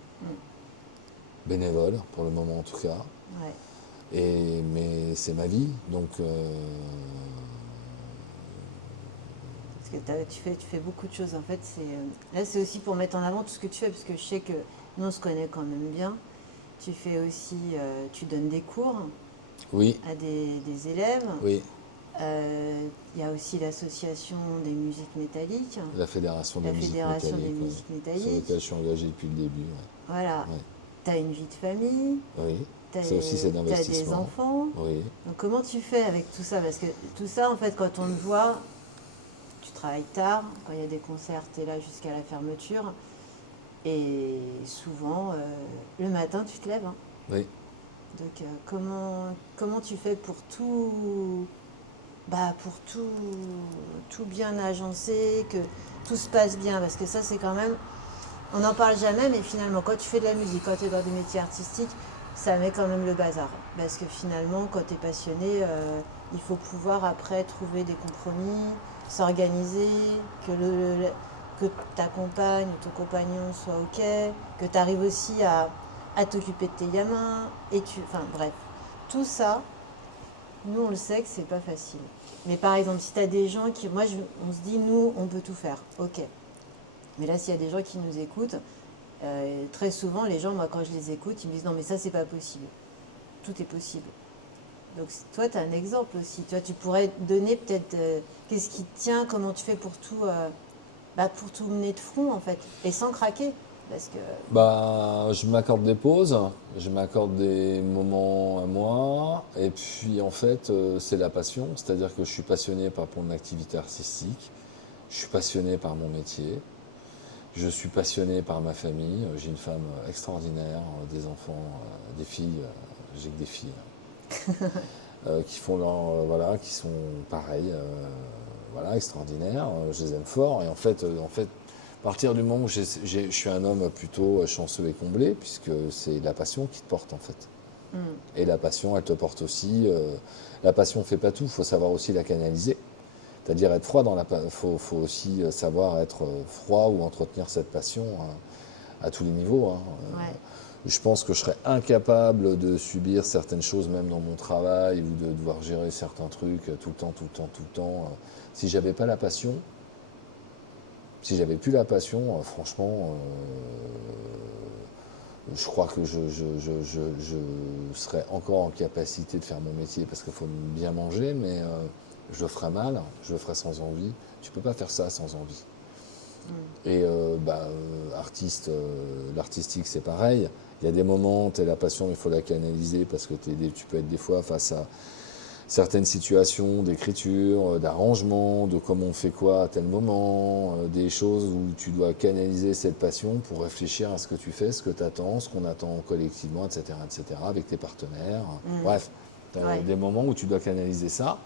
bénévole pour le moment en tout cas. Ouais. Mais c'est ma vie, donc Parce que tu fais beaucoup de choses. En fait, là, c'est aussi pour mettre en avant tout ce que tu fais, parce que je sais que nous, on se connaît quand même bien. Tu fais aussi, tu donnes des cours oui, à des élèves. oui, Il y a aussi l'association des musiques métalliques, la Fédération des la musiques Fédération des métalliques, ouais, musiques sur métalliques. lequel je suis engagé depuis le début. Voilà. Ouais, Tu as une vie de famille, oui, tu ça aussi c'est as des d'investissement. enfants. Oui, Donc comment tu fais avec tout ça? Parce que tout ça, en fait, quand on te voit, tu travailles tard, quand il y a des concerts, tu es là jusqu'à la fermeture. Et souvent, le matin, tu te lèves, hein. oui. Donc comment tu fais pour tout, tout bien agencer, que tout se passe bien? Parce que ça, c'est quand même, on n'en parle jamais, mais finalement, quand tu fais de la musique, quand tu es dans des métiers artistiques, ça met quand même le bazar. Parce que finalement, quand tu es passionné, il faut pouvoir après trouver des compromis, s'organiser, que ta compagne ou ton compagnon soit OK, que tu arrives aussi à t'occuper de tes gamins, enfin bref. Tout ça, nous on le sait que c'est pas facile. Mais par exemple, si tu as des gens on se dit, nous, on peut tout faire, OK. Mais là, s'il y a des gens qui nous écoutent, très souvent, les gens, moi, quand je les écoute, ils me disent non, mais ça, c'est pas possible. Tout est possible. Donc, toi, tu as un exemple aussi. Toi, tu pourrais donner peut-être qu'est-ce qui te tient, comment tu fais pour tout mener de front, en fait, et sans craquer. Parce que. Bah, je m'accorde des pauses, je m'accorde des moments à moi, et puis en fait, c'est la passion, c'est-à-dire que je suis passionné par mon activité artistique, je suis passionné par mon métier, je suis passionné par ma famille, j'ai une femme extraordinaire, des enfants, des filles, j'ai que des filles, qui font voilà, qui sont pareils, voilà, extraordinaires, je les aime fort, et en fait, à partir du moment où je suis un homme plutôt chanceux et comblé, puisque c'est la passion qui te porte en fait. Et la passion, elle te porte aussi. La passion ne fait pas tout, il faut savoir aussi la canaliser. C'est-à-dire être froid dans la passion. Faut aussi savoir être froid ou entretenir cette passion à tous les niveaux, hein. Ouais. Je pense que je serais incapable de subir certaines choses, même dans mon travail, ou de devoir gérer certains trucs tout le temps, tout le temps, tout le temps. Si j'avais pas la passion, si j'avais plus la passion, franchement, je crois que je serais encore en capacité de faire mon métier parce qu'il faut bien manger, mais je le ferais mal, je le ferais sans envie. Tu peux pas faire ça sans envie. Et l'artistique c'est pareil. Il y a des moments, tu as la passion, il faut la canaliser parce que tu peux être des fois face à certaines situations d'écriture, d'arrangement, de comment on fait quoi à tel moment, des choses où tu dois canaliser cette passion pour réfléchir à ce que tu fais, ce que tu attends, ce qu'on attend collectivement, etc., avec tes partenaires. Bref, tu as des moments où tu dois canaliser ça.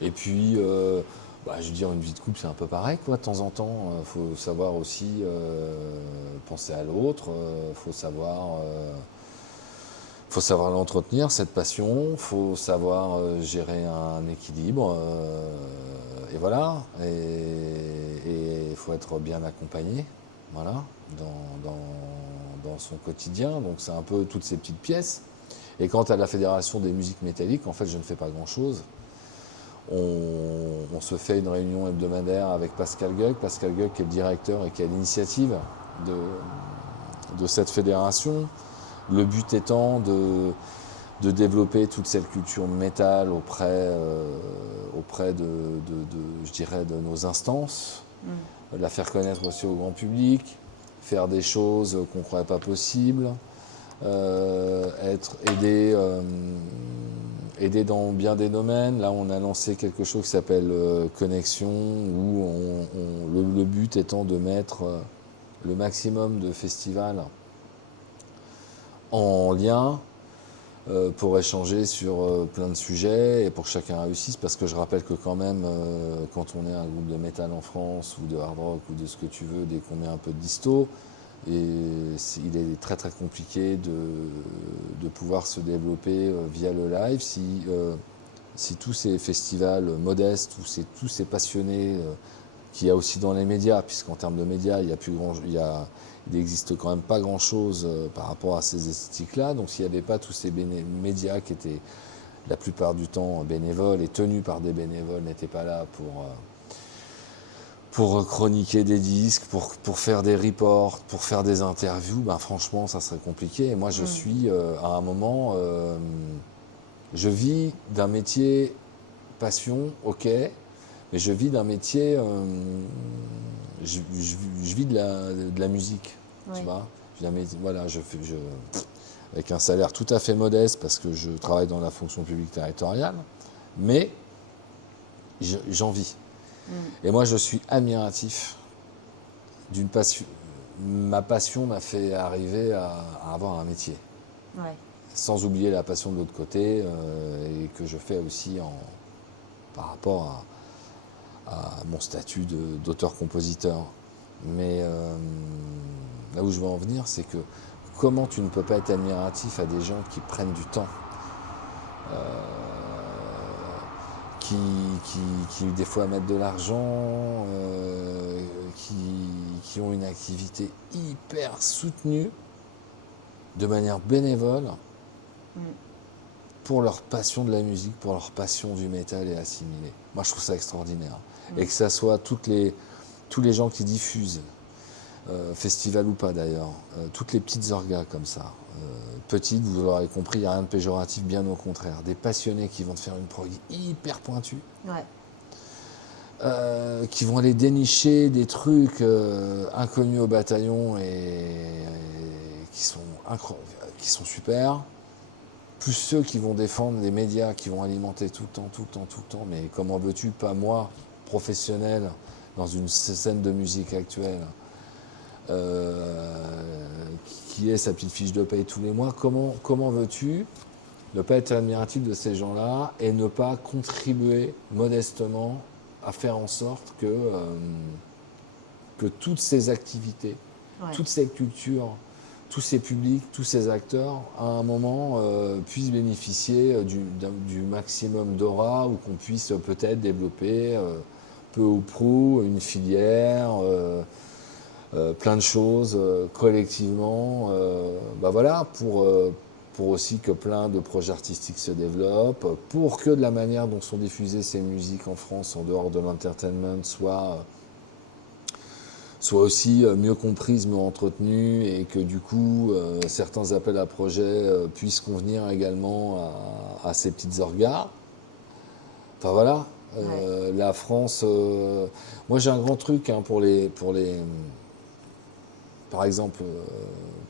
Et puis, je veux dire, une vie de couple, c'est un peu pareil, quoi. De temps en temps, il faut savoir aussi penser à l'autre, faut savoir l'entretenir, cette passion, faut savoir gérer un équilibre, et voilà. Et il faut être bien accompagné, voilà, dans son quotidien. Donc c'est un peu toutes ces petites pièces. Et quant à la Fédération des musiques métalliques, en fait, je ne fais pas grand-chose. On se fait une réunion hebdomadaire avec Pascal Gueug qui est le directeur et qui a l'initiative de cette fédération. Le but étant de développer toute cette culture métal auprès je dirais, de nos instances, de la faire connaître aussi au grand public, faire des choses qu'on ne croyait pas possibles, être aidé dans bien des domaines. Là, on a lancé quelque chose qui s'appelle Connexion, où le but étant de mettre le maximum de festivals en lien pour échanger sur plein de sujets et pour que chacun réussisse, parce que je rappelle que quand même, quand on est un groupe de métal en France ou de hard rock ou de ce que tu veux, dès qu'on met un peu de disto, et il est très très compliqué de pouvoir se développer via le live si si tous ces festivals modestes, tous ces passionnés qu'il y a aussi dans les médias, puisqu'en termes de médias, il n'existe quand même pas grand-chose par rapport à ces esthétiques-là. Donc s'il n'y avait pas tous ces médias qui étaient la plupart du temps bénévoles et tenus par des bénévoles, n'étaient pas là pour chroniquer des disques, pour faire des reports, pour faire des interviews, ben franchement, ça serait compliqué. Et moi, je suis à un moment, je vis d'un métier passion, ok, mais je vis d'un métier, je vis de la musique, tu vois. Voilà, avec un salaire tout à fait modeste parce que je travaille dans la fonction publique territoriale, mais j'en vis. Et moi, je suis admiratif d'une passion. Ma passion m'a fait arriver à avoir un métier. Ouais. Sans oublier la passion de l'autre côté, et que je fais aussi par rapport à mon statut d'auteur-compositeur. Mais là où je veux en venir, c'est que comment tu ne peux pas être admiratif à des gens qui prennent du temps, qui des fois mettent de l'argent, qui ont une activité hyper soutenue, de manière bénévole, pour leur passion de la musique, pour leur passion du métal et assimilé. Moi, je trouve ça extraordinaire. Et que ça soit tous les gens qui diffusent, festival ou pas d'ailleurs, toutes les petites orgas comme ça, petites, vous l'aurez compris, il n'y a rien de péjoratif, bien au contraire. Des passionnés qui vont te faire une prog hyper pointue, qui vont aller dénicher des trucs inconnus au bataillon et qui sont super. Plus ceux qui vont défendre les médias, qui vont alimenter tout le temps. Mais comment veux-tu, pas moi, professionnel, dans une scène de musique actuelle, qui ait sa petite fiche de paye tous les mois, comment veux-tu ne pas être admiratif de ces gens-là et ne pas contribuer modestement à faire en sorte que toutes ces activités, toutes ces cultures, tous ces publics, tous ces acteurs, à un moment, puissent bénéficier du maximum d'aura ou qu'on puisse peut-être développer peu ou prou une filière, plein de choses collectivement, voilà, pour aussi que plein de projets artistiques se développent, pour que de la manière dont sont diffusées ces musiques en France, en dehors de l'entertainment, soit aussi mieux comprise, mieux entretenue, et que du coup, certains appels à projets puissent convenir également à ces petites orgas. Enfin voilà, la France... moi j'ai un grand truc pour les par exemple,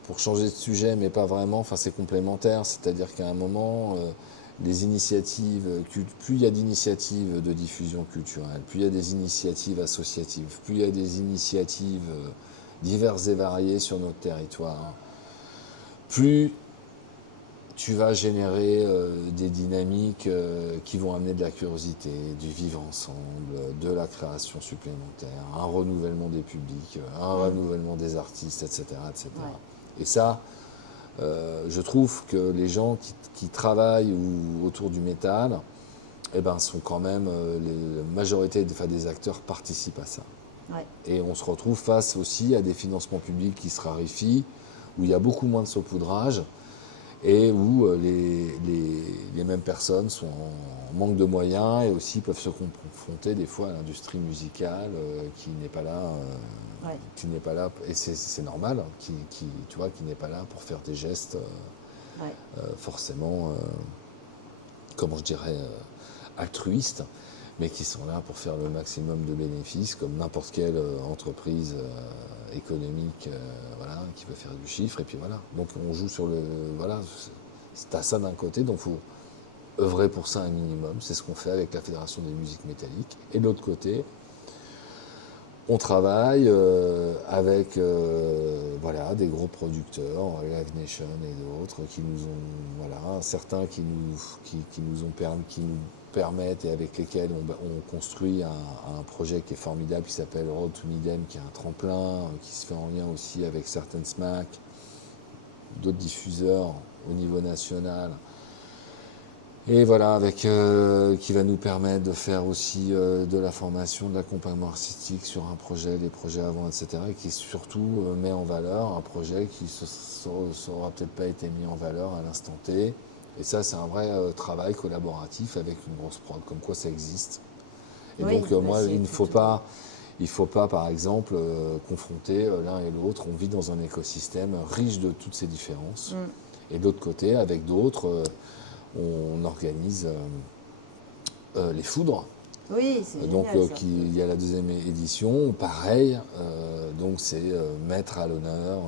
pour changer de sujet, mais pas vraiment, enfin c'est complémentaire, c'est-à-dire qu'à un moment, les initiatives, plus il y a d'initiatives de diffusion culturelle, plus il y a des initiatives associatives, plus il y a des initiatives diverses et variées sur notre territoire, plus tu vas générer des dynamiques qui vont amener de la curiosité, du vivre ensemble, de la création supplémentaire, un renouvellement des publics, un renouvellement des artistes, etc. etc. Et ça, je trouve que les gens qui travaillent autour du métal, sont quand même, la majorité des acteurs participent à ça. Et on se retrouve face aussi à des financements publics qui se raréfient, où il y a beaucoup moins de saupoudrage, et où les mêmes personnes sont en manque de moyens et aussi peuvent se confronter des fois à l'industrie musicale qui n'est pas là, et c'est normal, qui n'est pas là pour faire des gestes forcément, comment je dirais, altruistes, mais qui sont là pour faire le maximum de bénéfices, comme n'importe quelle entreprise économique qui veut faire du chiffre, et puis voilà. Donc on joue sur t'as ça d'un côté, donc il faut œuvrer pour ça un minimum, c'est ce qu'on fait avec la Fédération des musiques métalliques. Et de l'autre côté, on travaille avec des gros producteurs, Live Nation et d'autres, qui nous ont, certains qui nous permettent et avec lesquels on construit un projet qui est formidable, qui s'appelle Road to Midem, qui est un tremplin, qui se fait en lien aussi avec certaines SMAC, d'autres diffuseurs au niveau national, Et voilà, qui va nous permettre de faire aussi de la formation, de l'accompagnement artistique sur un projet, les projets avant, etc. Et qui surtout met en valeur un projet qui n'aura peut-être pas été mis en valeur à l'instant T. Et ça, c'est un vrai travail collaboratif avec une grosse prod, comme quoi ça existe. Et Oui, donc, bah, moi, c'est il faut pas, par exemple, confronter l'un et l'autre. On vit dans un écosystème riche de toutes ces différences. Et de l'autre côté, avec d'autres, on organise les foudres. Oui, c'est Donc, génial ça. il y a la deuxième édition, pareil. Donc, c'est mettre à l'honneur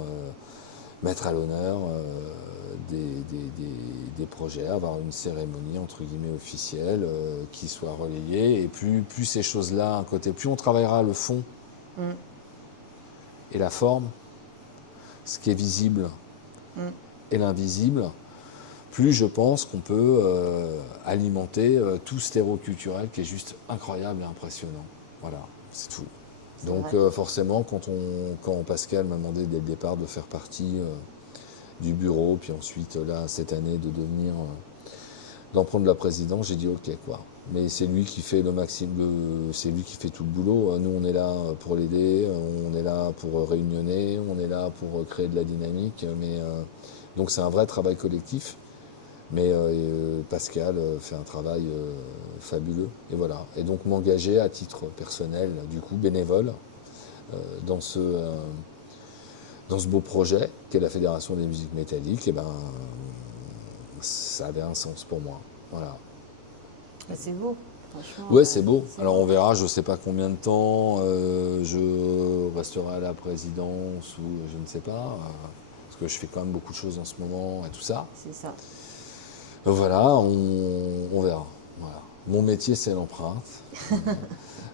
des projets, avoir une cérémonie entre guillemets officielle qui soit relayée. Et plus ces choses-là, un côté, plus on travaillera le fond et la forme, ce qui est visible et l'invisible, plus je pense qu'on peut alimenter tout ce terreau culturel qui est juste incroyable et impressionnant. Voilà, c'est tout. Donc forcément, quand Pascal m'a demandé dès le départ de faire partie du bureau, puis ensuite là cette année d'en prendre la présidence, j'ai dit ok quoi. Mais c'est lui qui fait le maximum, c'est lui qui fait tout le boulot. Nous on est là pour l'aider, on est là pour réunionner, on est là pour créer de la dynamique. Mais donc c'est un vrai travail collectif. Mais Pascal fait un travail fabuleux. Et voilà. Et donc m'engager à titre personnel, du coup bénévole, dans ce beau projet qu'est la Fédération des musiques métalliques, et ben, ça avait un sens pour moi. Voilà. Bah, c'est beau, franchement. Ouais, c'est beau. Alors beau. on verra, je ne sais pas combien de temps je resterai à la présidence ou je ne sais pas, parce que je fais quand même beaucoup de choses en ce moment et tout ça. C'est ça. Voilà, on verra. Voilà. Mon métier, c'est l'empreinte.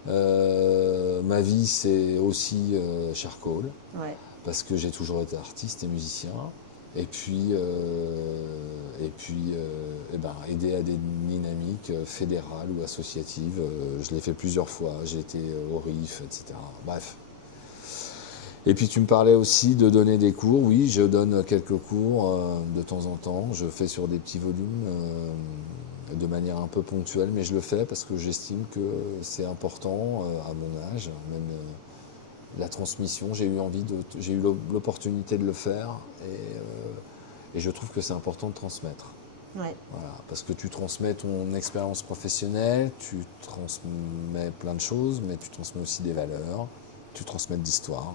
Ma vie, c'est aussi charcoal, Ouais. parce que j'ai toujours été artiste et musicien. Et puis, eh ben, aider à des dynamiques fédérales ou associatives. Je l'ai fait plusieurs fois. J'ai été au RIF, etc. Bref. Et puis tu me parlais aussi de donner des cours. Oui, je donne quelques cours de temps en temps. Je fais sur des petits volumes de manière un peu ponctuelle, mais je le fais parce que j'estime que c'est important à mon âge, même la transmission. J'ai eu l'opportunité de le faire et je trouve que c'est important de transmettre. Ouais. Voilà, parce que tu transmets ton expérience professionnelle, tu transmets plein de choses, mais tu transmets aussi des valeurs, tu transmets de l'histoire.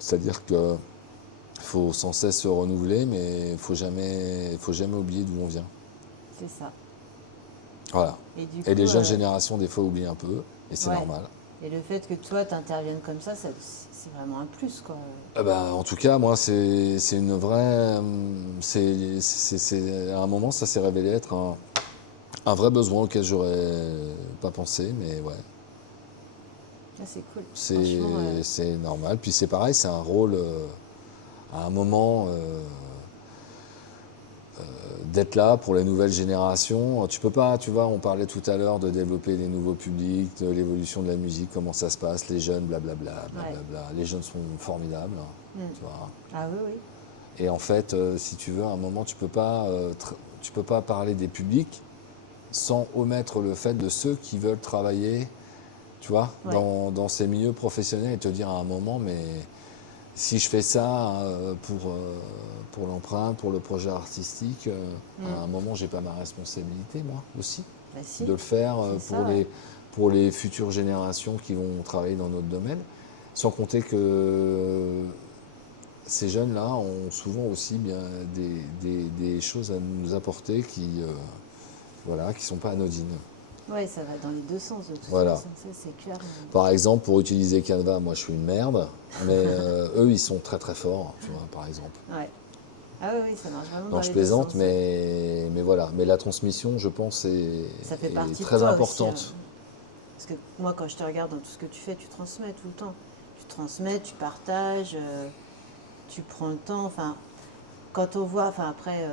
C'est-à-dire que faut sans cesse se renouveler, mais il faut jamais oublier d'où on vient. C'est ça. Voilà. Et du Et coup, les jeunes générations, des fois, oublient un peu, et c'est ouais. normal. Et le fait que toi, tu interviennes comme ça, c'est vraiment un plus, quoi. En tout cas, moi, c'est une vraie. À un moment, ça s'est révélé être un vrai besoin auquel j'aurais pas pensé, mais ouais. Ah, c'est cool. Franchement, C'est normal. Puis c'est pareil, c'est un rôle à un moment d'être là pour les nouvelles générations. Tu peux pas, tu vois, on parlait tout à l'heure de développer des nouveaux publics, de l'évolution de la musique, comment ça se passe, les jeunes, blablabla, blablabla. Les jeunes sont formidables, tu vois. Ah oui, oui. Et en fait, si tu veux, à un moment, tu peux pas parler des publics sans omettre le fait de ceux qui veulent travailler, tu vois, dans ces milieux professionnels et te dire à un moment, mais si je fais ça pour l'empreinte, pour le projet artistique, à un moment, j'ai pas ma responsabilité, moi aussi, Bah, si. de le faire C'est pour les futures générations qui vont travailler dans notre domaine. Sans compter que ces jeunes-là ont souvent aussi bien des choses à nous apporter qui sont pas anodines. Oui, ça va dans les deux sens, de toute Voilà. façon, ça, c'est clair. Par exemple, pour utiliser Canva, moi je suis une merde, mais eux ils sont très très forts, tu vois, par exemple. Ouais. Ah oui, oui, ça marche vraiment dans Non, les je deux plaisante, sens. mais voilà. Mais la transmission, je pense, Ça fait est partie de très toi importante. aussi, parce que moi, quand je te regarde dans tout ce que tu fais, tu transmets tout le temps. Tu transmets, tu partages, tu prends le temps. Enfin, quand on voit, enfin après,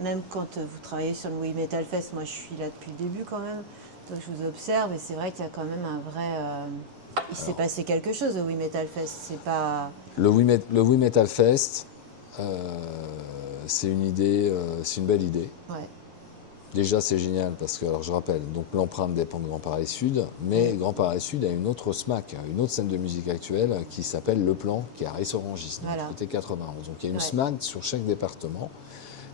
même quand vous travaillez sur le We Metal Fest, moi je suis là depuis le début quand même, donc je vous observe et c'est vrai qu'il y a quand même un vrai... il s'est passé quelque chose au We Metal Fest, c'est pas... Le We Metal Fest, c'est une idée, c'est une belle idée. Ouais. Déjà, c'est génial parce que, alors je rappelle, donc l'empreinte dépend de Grand Paris Sud, mais Grand Paris Sud a une autre SMAC, une autre scène de musique actuelle qui s'appelle Le Plan, qui est à Ris-Orangis, Voilà. côté 91. Donc il y a une Ouais. SMAC sur chaque département,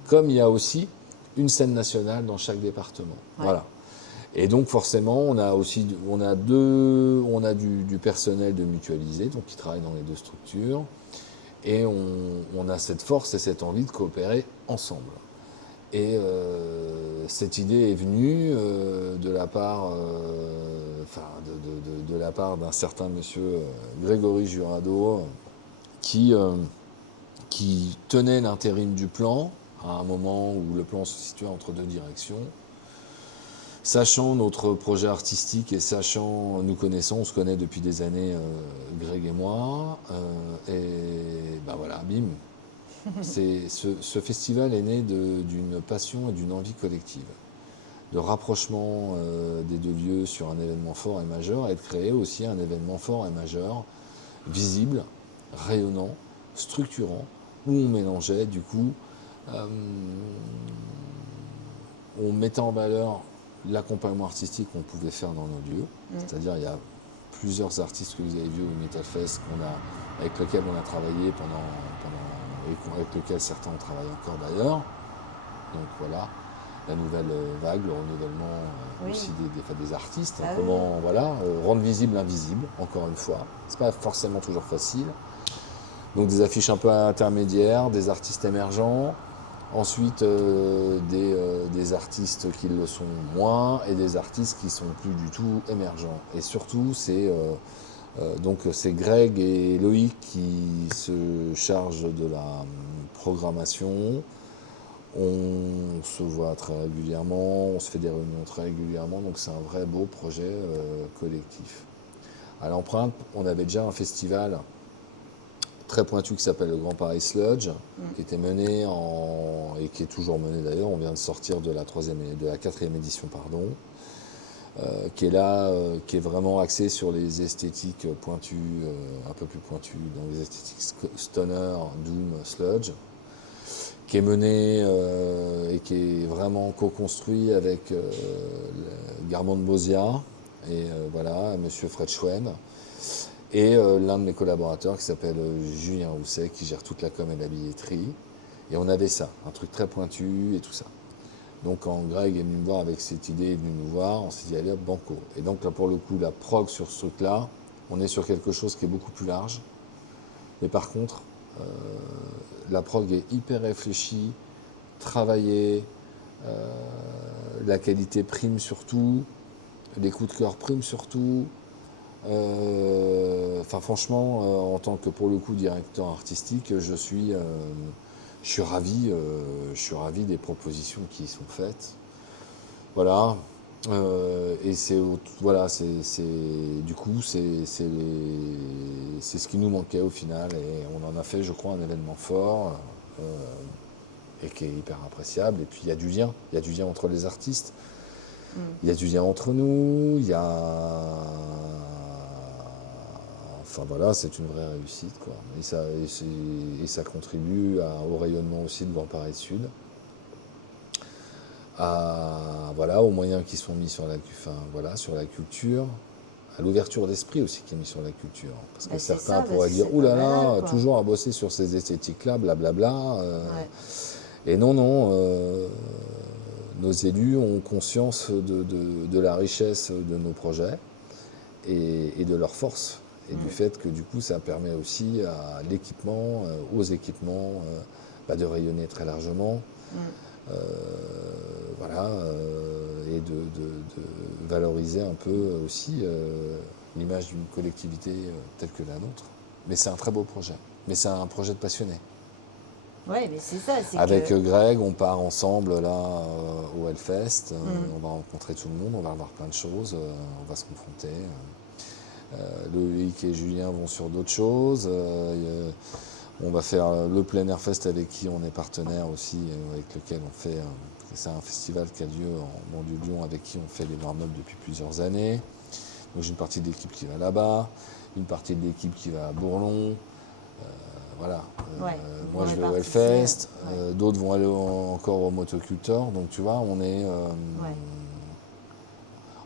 comme il y a aussi une scène nationale dans chaque département. Ouais. Voilà. Et donc forcément, on a du personnel de mutualisé, donc qui travaille dans les deux structures, et on a cette force et cette envie de coopérer ensemble. Et cette idée est venue de la part, de la part d'un certain monsieur Grégory Jurado, qui tenait l'intérim du plan à un moment où le plan se situait entre deux directions. Sachant notre projet artistique et sachant, nous connaissons, on se connaît depuis des années, Greg et moi, et ben voilà, bim. Ce festival est né d'une passion et d'une envie collective, de rapprochement des deux lieux sur un événement fort et majeur, et de créer aussi un événement fort et majeur, visible, rayonnant, structurant, où on mélangeait du coup, on mettait en valeur l'accompagnement artistique qu'on pouvait faire dans nos lieux, c'est-à-dire il y a plusieurs artistes que vous avez vus au Metal Fest avec lesquels on a travaillé et avec lesquels certains ont travaillé encore d'ailleurs. Donc voilà, la nouvelle vague, le renouvellement aussi des artistes, comment rendre visible l'invisible, encore une fois. C'est pas forcément toujours facile. Donc des affiches un peu intermédiaires, des artistes émergents, ensuite des artistes qui le sont moins et des artistes qui sont plus du tout émergents. Et surtout, donc c'est Greg et Loïc qui se chargent de la programmation. On se voit très régulièrement, on se fait des réunions très régulièrement, donc c'est un vrai beau projet collectif. À l'Empreinte, on avait déjà un festival très pointu qui s'appelle le Grand Paris Sludge, qui était mené et qui est toujours mené d'ailleurs. On vient de sortir de la 4e édition, pardon, qui est là, qui est vraiment axé sur les esthétiques pointues, un peu plus pointues, donc les esthétiques stoner, doom, sludge, qui est mené et qui est vraiment co-construit avec Garmand Bosia et voilà, monsieur Fred Schwen. Et l'un de mes collaborateurs qui s'appelle Julien Rousset, qui gère toute la com et la billetterie. Et on avait ça, un truc très pointu et tout ça. Donc quand Greg est venu me voir avec cette idée, est venu nous voir, on s'est dit allez hop, banco. Et donc là pour le coup, la prog sur ce truc-là, on est sur quelque chose qui est beaucoup plus large. Mais par contre, la prog est hyper réfléchie, travaillée, la qualité prime surtout, les coups de cœur priment surtout. Enfin franchement, en tant que pour le coup directeur artistique, je suis ravi des propositions qui sont faites. Voilà. Et du coup c'est ce qui nous manquait au final, et on en a fait, je crois, un événement fort et qui est hyper appréciable. Et puis il y a du lien entre les artistes. Il y a du lien entre nous, il y a... Enfin voilà, c'est une vraie réussite, quoi. Et ça contribue au rayonnement aussi de Grand Paris Sud. Aux moyens qui sont mis sur la culture, à l'ouverture d'esprit aussi qui est mis sur la culture. Parce que certains pourraient dire, oulala, toujours à bosser sur ces esthétiques-là, blablabla. Et non, nos élus ont conscience de la richesse de nos projets et de leur force. Et du fait que du coup ça permet aussi à l'équipement, aux équipements de rayonner très largement. Et de valoriser un peu aussi l'image d'une collectivité telle que la nôtre. Mais c'est un très beau projet. Mais c'est un projet de passionné. Oui, mais c'est ça. Avec Greg, on part ensemble là au Hellfest. On va rencontrer tout le monde, on va voir plein de choses, on va se confronter. Loïc et Julien vont sur d'autres choses. On va faire le Plein Air Fest avec qui on est partenaire aussi, avec lequel on fait. C'est un festival qui a lieu en banlieue de Lyon, avec qui on fait les warm-up depuis plusieurs années. Donc j'ai une partie de l'équipe qui va là-bas, une partie de l'équipe qui va à Bourlon. voilà. Ouais, vous Moi, je vais au répartissez, Hellfest, ouais. d'autres vont aller encore au Motocultor. Donc, tu vois, on est. Ouais.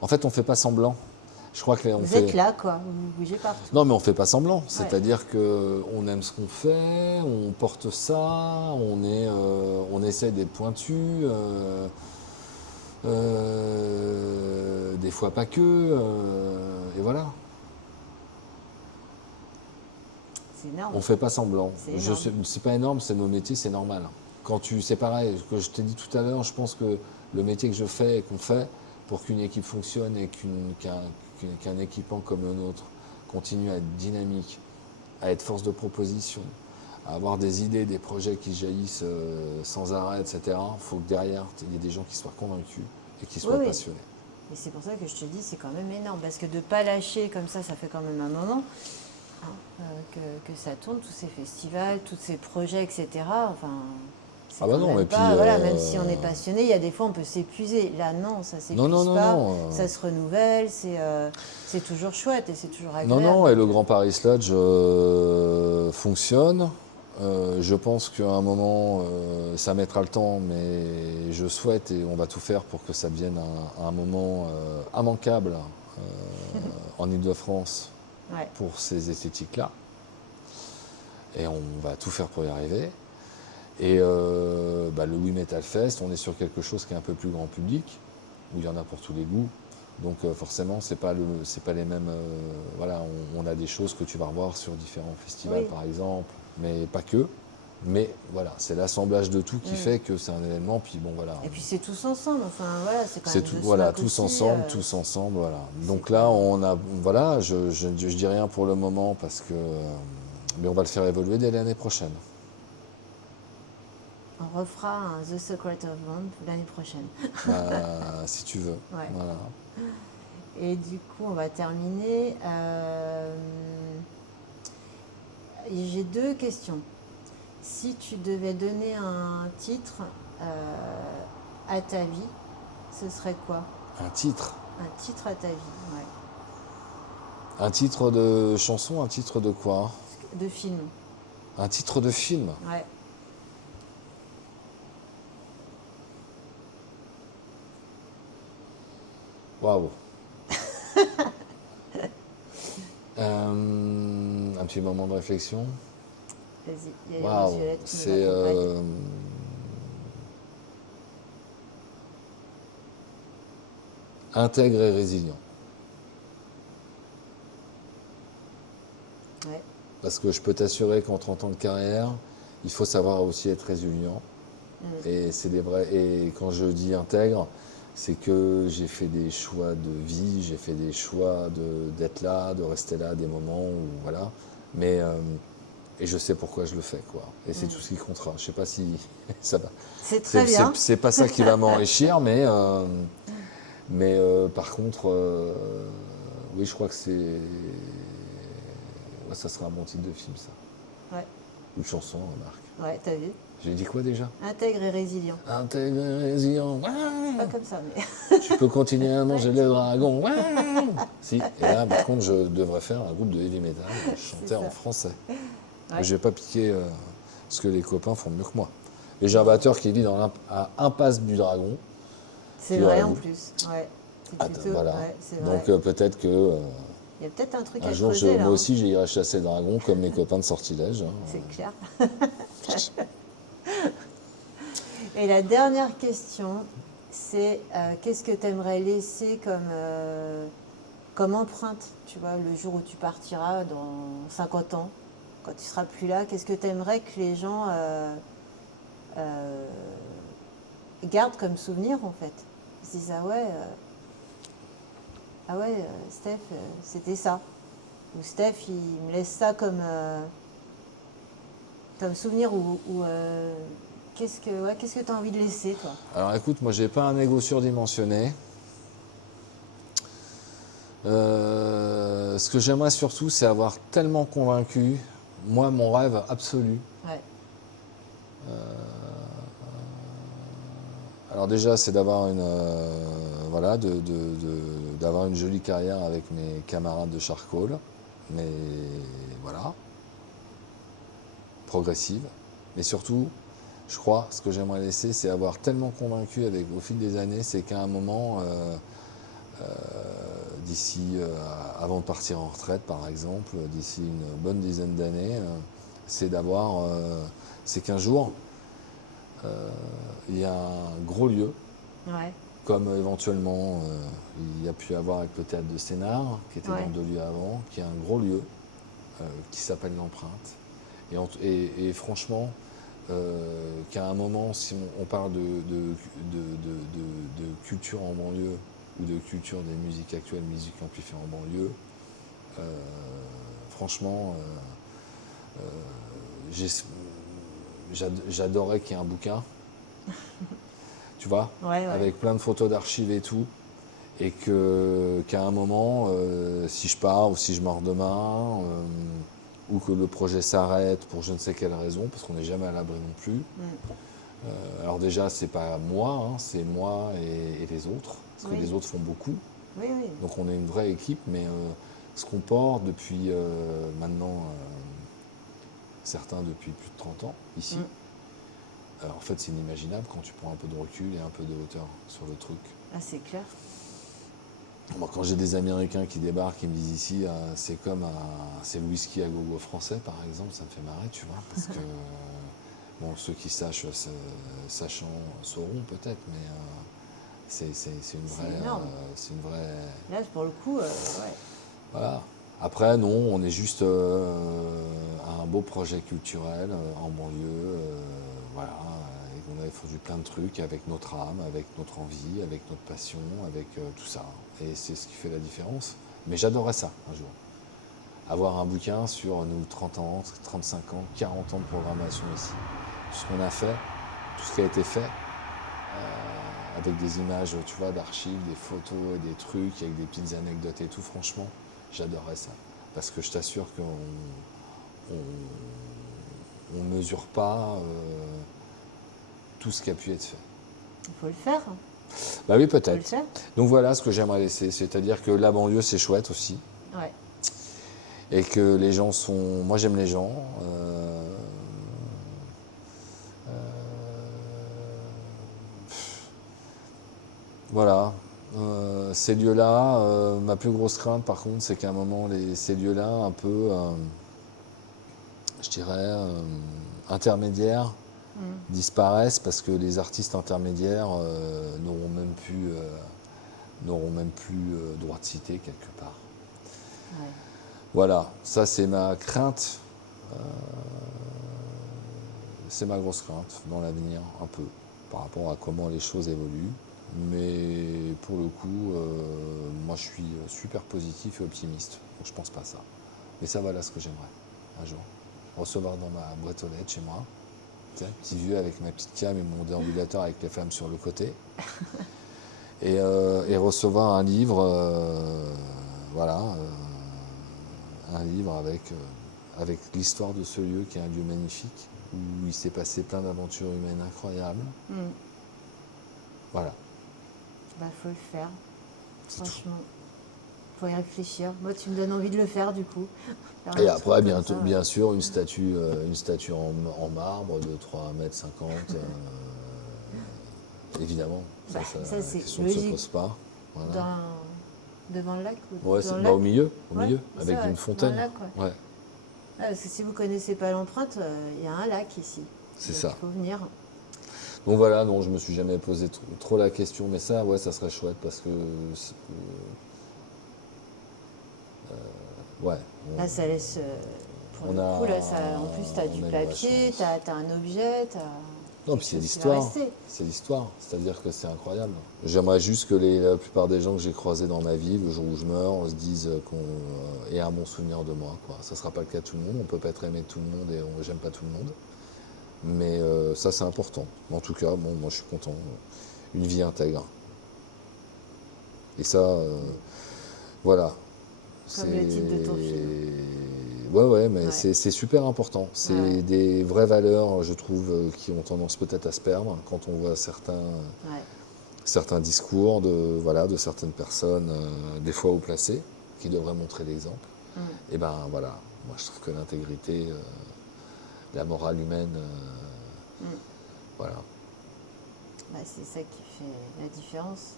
En fait, on fait pas semblant. Je crois que on Vous êtes fait. là, quoi. Vous bougez partout. Non, mais on fait pas semblant. Ouais. C'est-à-dire que on aime ce qu'on fait, on porte ça, on essaie d'être pointu. Des fois pas que. Et voilà. C'est énorme. On fait pas semblant. C'est énorme. C'est pas énorme, c'est nos métiers, c'est normal. C'est pareil, ce que je t'ai dit tout à l'heure, je pense que le métier que je fais et qu'on fait, pour qu'une équipe fonctionne et qu'un équipement comme le nôtre continue à être dynamique, à être force de proposition, à avoir des idées, des projets qui jaillissent sans arrêt, etc., il faut que derrière, il y ait des gens qui soient convaincus et qui soient Oui, oui. passionnés. Et c'est pour ça que je te dis, c'est quand même énorme. Parce que de ne pas lâcher comme ça fait quand même un moment hein, que ça tourne, tous ces festivals, tous ces projets, etc. Enfin, c'est Ah bah quand non, même et pas, puis, voilà, même si on est passionné, il y a des fois on peut s'épuiser. Là, non, ça s'épuise Non, non, non, pas, non, ça se renouvelle, c'est toujours chouette et c'est toujours Non, agréable. non, et le Grand Paris Sludge fonctionne. Je pense qu'à un moment, ça mettra le temps, mais je souhaite et on va tout faire pour que ça devienne un moment immanquable en Ile-de-France Ouais. pour ces esthétiques-là. Et on va tout faire pour y arriver. Et le We Metal Fest, on est sur quelque chose qui est un peu plus grand public, où il y en a pour tous les goûts. Donc forcément, c'est pas les mêmes. Voilà, on a des choses que tu vas revoir sur différents festivals, Oui. par exemple, mais pas que. Mais voilà, c'est l'assemblage de tout qui fait que c'est un événement. Puis bon, voilà. Et puis c'est tous ensemble, enfin voilà, c'est quand C'est même tout, deux voilà, smacks tous aussi, ensemble, voilà. Donc là, voilà, je dis rien pour le moment parce que, mais on va le faire évoluer dès l'année prochaine. On refera un The Secret of Bond l'année prochaine. Si tu veux. Ouais. Voilà. Et du coup, on va terminer. J'ai deux questions. Si tu devais donner un titre à ta vie, ce serait quoi? Un titre. Un titre à ta vie, ouais. Un titre de chanson, un titre de quoi? De film, Un titre de film. ouais. Waouh. Un petit moment de réflexion. Vas-y, il y a les Waouh. violettes qui nous C'est accompagnent. intègre et résilient. Ouais. Parce que je peux t'assurer qu'en 30 ans de carrière, il faut savoir aussi être résilient. Et c'est des vrais. Et quand je dis intègre, c'est que j'ai fait des choix de vie, j'ai fait des choix d'être là, de rester là à des moments où voilà. Mais et je sais pourquoi je le fais, quoi. Et c'est tout ce qui comptera. Je sais pas si ça va. C'est très bien. C'est pas ça qui va m'enrichir, mais par contre, oui, je crois que c'est. Ouais, ça serait un bon titre de film, ça. Ouais, Ou de chanson, remarque. ouais, t'as vu. J'ai dit quoi déjà? Intègre et résilient. Intègre et résilient. Pas comme ça, mais. Tu peux continuer à manger les dragons. Si, et là, par contre, je devrais faire un groupe de heavy metal, chanter ça. en français. Ouais. Mais je vais pas piquer ce que les copains font mieux que moi. Et j'ai un batteur qui vit à Impasse du Dragon. C'est Qui vrai aurait en voulu. plus. Ouais. C'est Attends, plutôt. voilà. Ouais, c'est vrai. Donc peut-être que Il y a peut-être un truc à un jour, creuser là. moi hein. aussi, j'irai chasser le dragon comme mes copains de sortilège. Hein. C'est clair. Et la dernière question, c'est qu'est-ce que tu aimerais laisser comme empreinte, tu vois, le jour où tu partiras dans 50 ans, quand tu seras plus là, qu'est-ce que tu aimerais que les gens gardent comme souvenir en fait? Ils se disent ah ouais, Steph, c'était ça. Ou Steph, il me laisse ça comme souvenir ou qu'est-ce que tu as envie de laisser, toi? Alors écoute, moi, j'ai pas un ego surdimensionné. Ce que j'aimerais surtout, c'est avoir tellement convaincu, moi, mon rêve absolu. Ouais. Alors déjà, c'est d'avoir d'avoir une jolie carrière avec mes camarades de Charcoal. Mais voilà. progressive. Mais surtout, je crois, ce que j'aimerais laisser, c'est avoir tellement convaincu au fil des années, c'est qu'à un moment, d'ici, avant de partir en retraite par exemple, d'ici une bonne dizaine d'années, c'est qu'un jour, il y a un gros lieu, Ouais. comme éventuellement il y a pu avoir avec le théâtre de Sénart, qui était Ouais. dans 2 lieux avant, qui est un gros lieu qui s'appelle l'Empreinte. Et franchement, qu'à un moment, si on parle de culture en banlieue ou de culture des musiques actuelles, musique amplifiée en banlieue, franchement, j'adorerais qu'il y ait un bouquin, tu vois, Ouais, ouais. avec plein de photos d'archives et tout, et qu'à un moment, si je pars ou si je meurs demain, ou que le projet s'arrête pour je ne sais quelle raison, parce qu'on n'est jamais à l'abri non plus. Alors déjà, c'est pas moi, hein, c'est moi et les autres, parce que Oui. les autres font beaucoup. Oui, oui. Donc on est une vraie équipe, mais ce qu'on porte depuis maintenant, certains depuis plus de 30 ans ici, en fait c'est inimaginable quand tu prends un peu de recul et un peu de hauteur sur le truc. Ah, c'est clair. Moi, quand j'ai des Américains qui débarquent, qui me disent ici, c'est le whisky à gogo français, par exemple, ça me fait marrer, tu vois, parce que bon, ceux qui sachant sauront peut-être, mais c'est une vraie, énorme. c'est une vraie. Là, pour le coup, ouais. Voilà. Après, non, on est juste un beau projet culturel en banlieue, voilà. Et on avait fondu plein de trucs avec notre âme, avec notre envie, avec notre passion, avec tout ça. Et c'est ce qui fait la différence. Mais j'adorerais ça un jour. Avoir un bouquin sur nous 30 ans, 35 ans, 40 ans de programmation ici. Tout ce qu'on a fait, tout ce qui a été fait, avec des images, tu vois, d'archives, des photos et des trucs, avec des petites anecdotes et tout, franchement, j'adorerais ça. Parce que je t'assure qu'on on mesure pas tout ce qui a pu être fait. Il faut le faire. Bah oui, Il faut le peut-être. faire. Donc voilà ce que j'aimerais laisser, c'est-à-dire que la banlieue, c'est chouette aussi. Ouais. Et que les gens sont... Moi, j'aime les gens. Voilà. Ces lieux-là, ma plus grosse crainte, par contre, c'est qu'à un moment, ces lieux-là, un peu, je dirais, intermédiaires, disparaissent parce que les artistes intermédiaires n'auront même plus droit de citer quelque part. Ouais. Voilà, ça c'est ma crainte, c'est ma grosse crainte dans l'avenir, un peu, par rapport à comment les choses évoluent. Mais pour le coup, moi je suis super positif et optimiste, donc je pense pas ça. Mais ça, voilà ce que j'aimerais, un jour. Recevoir dans ma boîte aux lettres chez moi, tu sais, petit vieux avec ma petite cam et mon déambulateur avec les femmes sur le côté. Et recevoir un livre, voilà, un livre avec l'histoire de ce lieu qui est un lieu magnifique, où il s'est passé plein d'aventures humaines incroyables. Voilà. Bah, faut le faire. Franchement. Faut y réfléchir. Moi, tu me donnes envie de le faire, du coup. Faire Et un après, truc comme ça, bien sûr, une statue en marbre de 3,50 m, évidemment. Bah, ça, la c'est question ne se logique. pose pas. Voilà. Devant le lac ou Ouais, dans le au lac. milieu, Ouais, c'est avec ça, ouais, une fontaine. dans le lac, ouais. Ouais, Ah, parce que si vous connaissez pas l'empreinte, il y a un lac ici. c'est Donc, ça. il faut venir. Donc voilà, non, je me suis jamais posé trop la question, mais ça, ouais, ça serait chouette parce que, ouais. Là, ça laisse. Pour On le a- coup, là, en plus, tu as on du a une vraie papier, chance. tu as un objet, tu as. Non, puis c'est quelque chose qui va l'histoire. rester. C'est l'histoire. C'est-à-dire que c'est incroyable. J'aimerais juste que la plupart des gens que j'ai croisés dans ma vie, le jour où je meurs, se disent qu'on aient un bon souvenir de moi, quoi. Ça ne sera pas le cas de tout le monde. On ne peut pas être aimé de tout le monde et j'aime pas tout le monde. Mais ça, c'est important. En tout cas, bon, moi, je suis content. Une vie intègre. Et ça, voilà. Comme le titre de ton film. Ouais, mais Ouais. c'est super important. C'est Ouais. des vraies valeurs, je trouve, qui ont tendance peut-être à se perdre quand on voit Ouais. certains discours de certaines personnes, des fois haut placées, qui devraient montrer l'exemple. Et ben voilà, moi je trouve que l'intégrité, la morale humaine. Voilà. Bah, c'est ça qui fait la différence.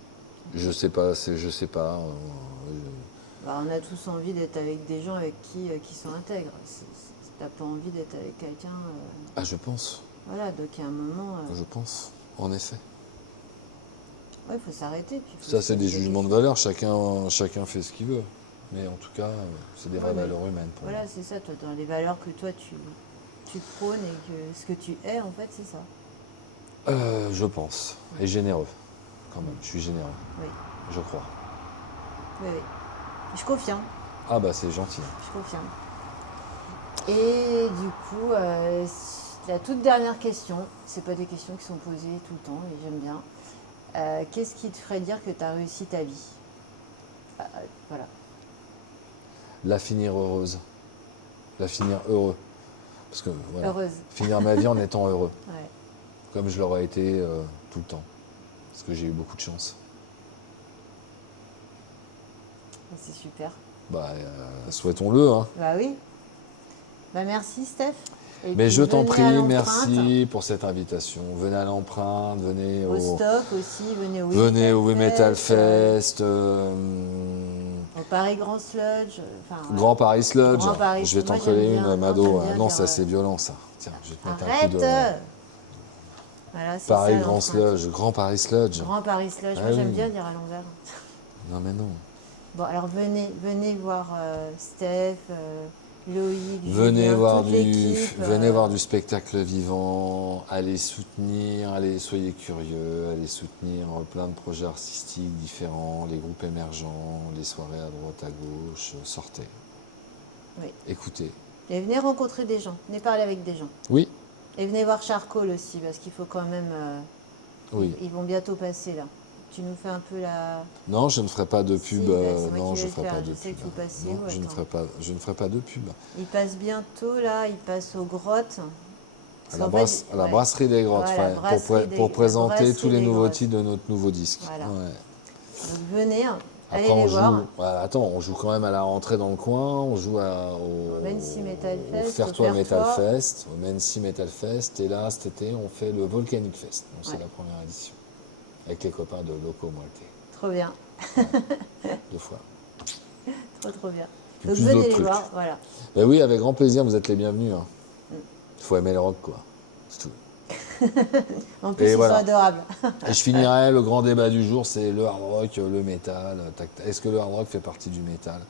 Je sais pas, je sais pas. Bah, on a tous envie d'être avec des gens avec qui sont intègres. T'as pas envie d'être avec quelqu'un. Ah, je pense. Voilà, donc il y a un moment. Je pense, en effet. Ouais, il faut s'arrêter. Puis faut Ça, se c'est des poser jugements de questions. valeur. Chacun fait ce qu'il veut. Mais en tout cas, c'est des vraies mais valeurs humaines pour Voilà, moi. c'est ça, toi, dans les valeurs que toi tu prônes et que ce que tu es, en fait, c'est ça. Je pense. Et généreux, quand même. Je suis généreux, Oui, je crois. oui, oui. Je confirme, Ah bah c'est gentil. je confirme. Et du coup, la toute dernière question, c'est pas des questions qui sont posées tout le temps, et j'aime bien. Qu'est-ce qui te ferait dire que tu as réussi ta vie? Voilà. La finir heureuse. La finir heureux. Parce que voilà. Heureuse. Finir ma vie en étant heureux. Ouais. Comme je l'aurais été tout le temps. Parce que j'ai eu beaucoup de chance. C'est super. Bah, souhaitons-le. Hein. Bah oui. Bah merci Steph. Et Mais puis, je t'en venez à prie, l'empreinte. merci pour cette invitation. Venez à l'empreinte, venez Au au, stock aussi, venez au We Metal Fest, au Paris Grand Sludge. Enfin, Grand Paris Sludge. Grand Paris Je vais Sludge. t'en Moi, j'aime coller bien. une, Mado. Non, j'aime bien Non, dire, ça c'est violent ça. Tiens, je vais te mettre un coup Arrête. de... Voilà, c'est Paris ça, Grand l'empreinte. Sludge, Grand Paris Sludge. Grand Paris Sludge. Ah Moi, j'aime oui. bien dire à l'envers. Non mais non. Bon, alors venez voir Steph, Loïc, Venez Julien, voir toute du, l'équipe. venez voir du spectacle vivant, allez soutenir, soyez curieux, allez soutenir plein de projets artistiques différents, les groupes émergents, les soirées à droite, à gauche, sortez, Oui. écoutez. Et venez rencontrer des gens, venez parler avec des gens. Oui, Et venez voir Charcoal aussi, parce qu'il faut quand même... oui. Ils vont bientôt passer là. Tu nous fais un peu la... Non, je ne ferai pas de Si, pub. bah, c'est moi Non, qui je vais ne ferai le pas faire, de je sais pub. que vous passez Non, où, je ne attends. ferai pas de pub. Ils passent bientôt là, ils passent aux grottes. À Parce qu'en fait, à la ouais. brasserie des Grottes, Ouais, la ouais, brasserie des- pour la présenter brasserie tous les des nouveaux Grottes. titres de notre nouveau disque. Voilà. Ouais. Donc venez, Après, allez on les joue. voir. Voilà, attends, on joue quand même à la rentrée dans le coin. On joue au Mency Metal Fest, au Faire-toi au Metal Faire-toi. Fest, au Mency Metal Fest. Et là, cet été, on fait le Volcanic Fest. Donc, c'est Ouais. la première édition. Avec les copains de Loco Moite. Trop bien, 2 fois. trop bien. Puis Donc plus venez d'autres les trucs. voir, voilà. Ben oui, avec grand plaisir, vous êtes les bienvenus. Hein. Faut aimer le rock, quoi. C'est tout. En plus, Et ils voilà. sont adorables. Et je finirai, le grand débat du jour, c'est le hard rock, le métal. Est-ce que le hard rock fait partie du métal?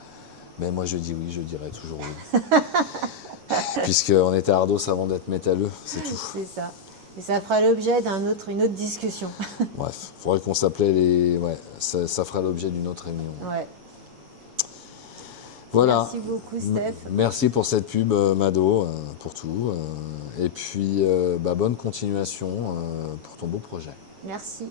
Mais moi je dis oui, je dirais toujours oui. Puisqu'on était hardos avant d'être métalleux, c'est tout. C'est ça. Et ça fera l'objet une autre discussion. Bref, faudrait qu'on s'appelait les... Ouais, ça fera l'objet d'une autre réunion. Ouais. Voilà. Merci beaucoup, Steph. Merci pour cette pub, Mado, pour tout. Et puis, bonne continuation pour ton beau projet. Merci.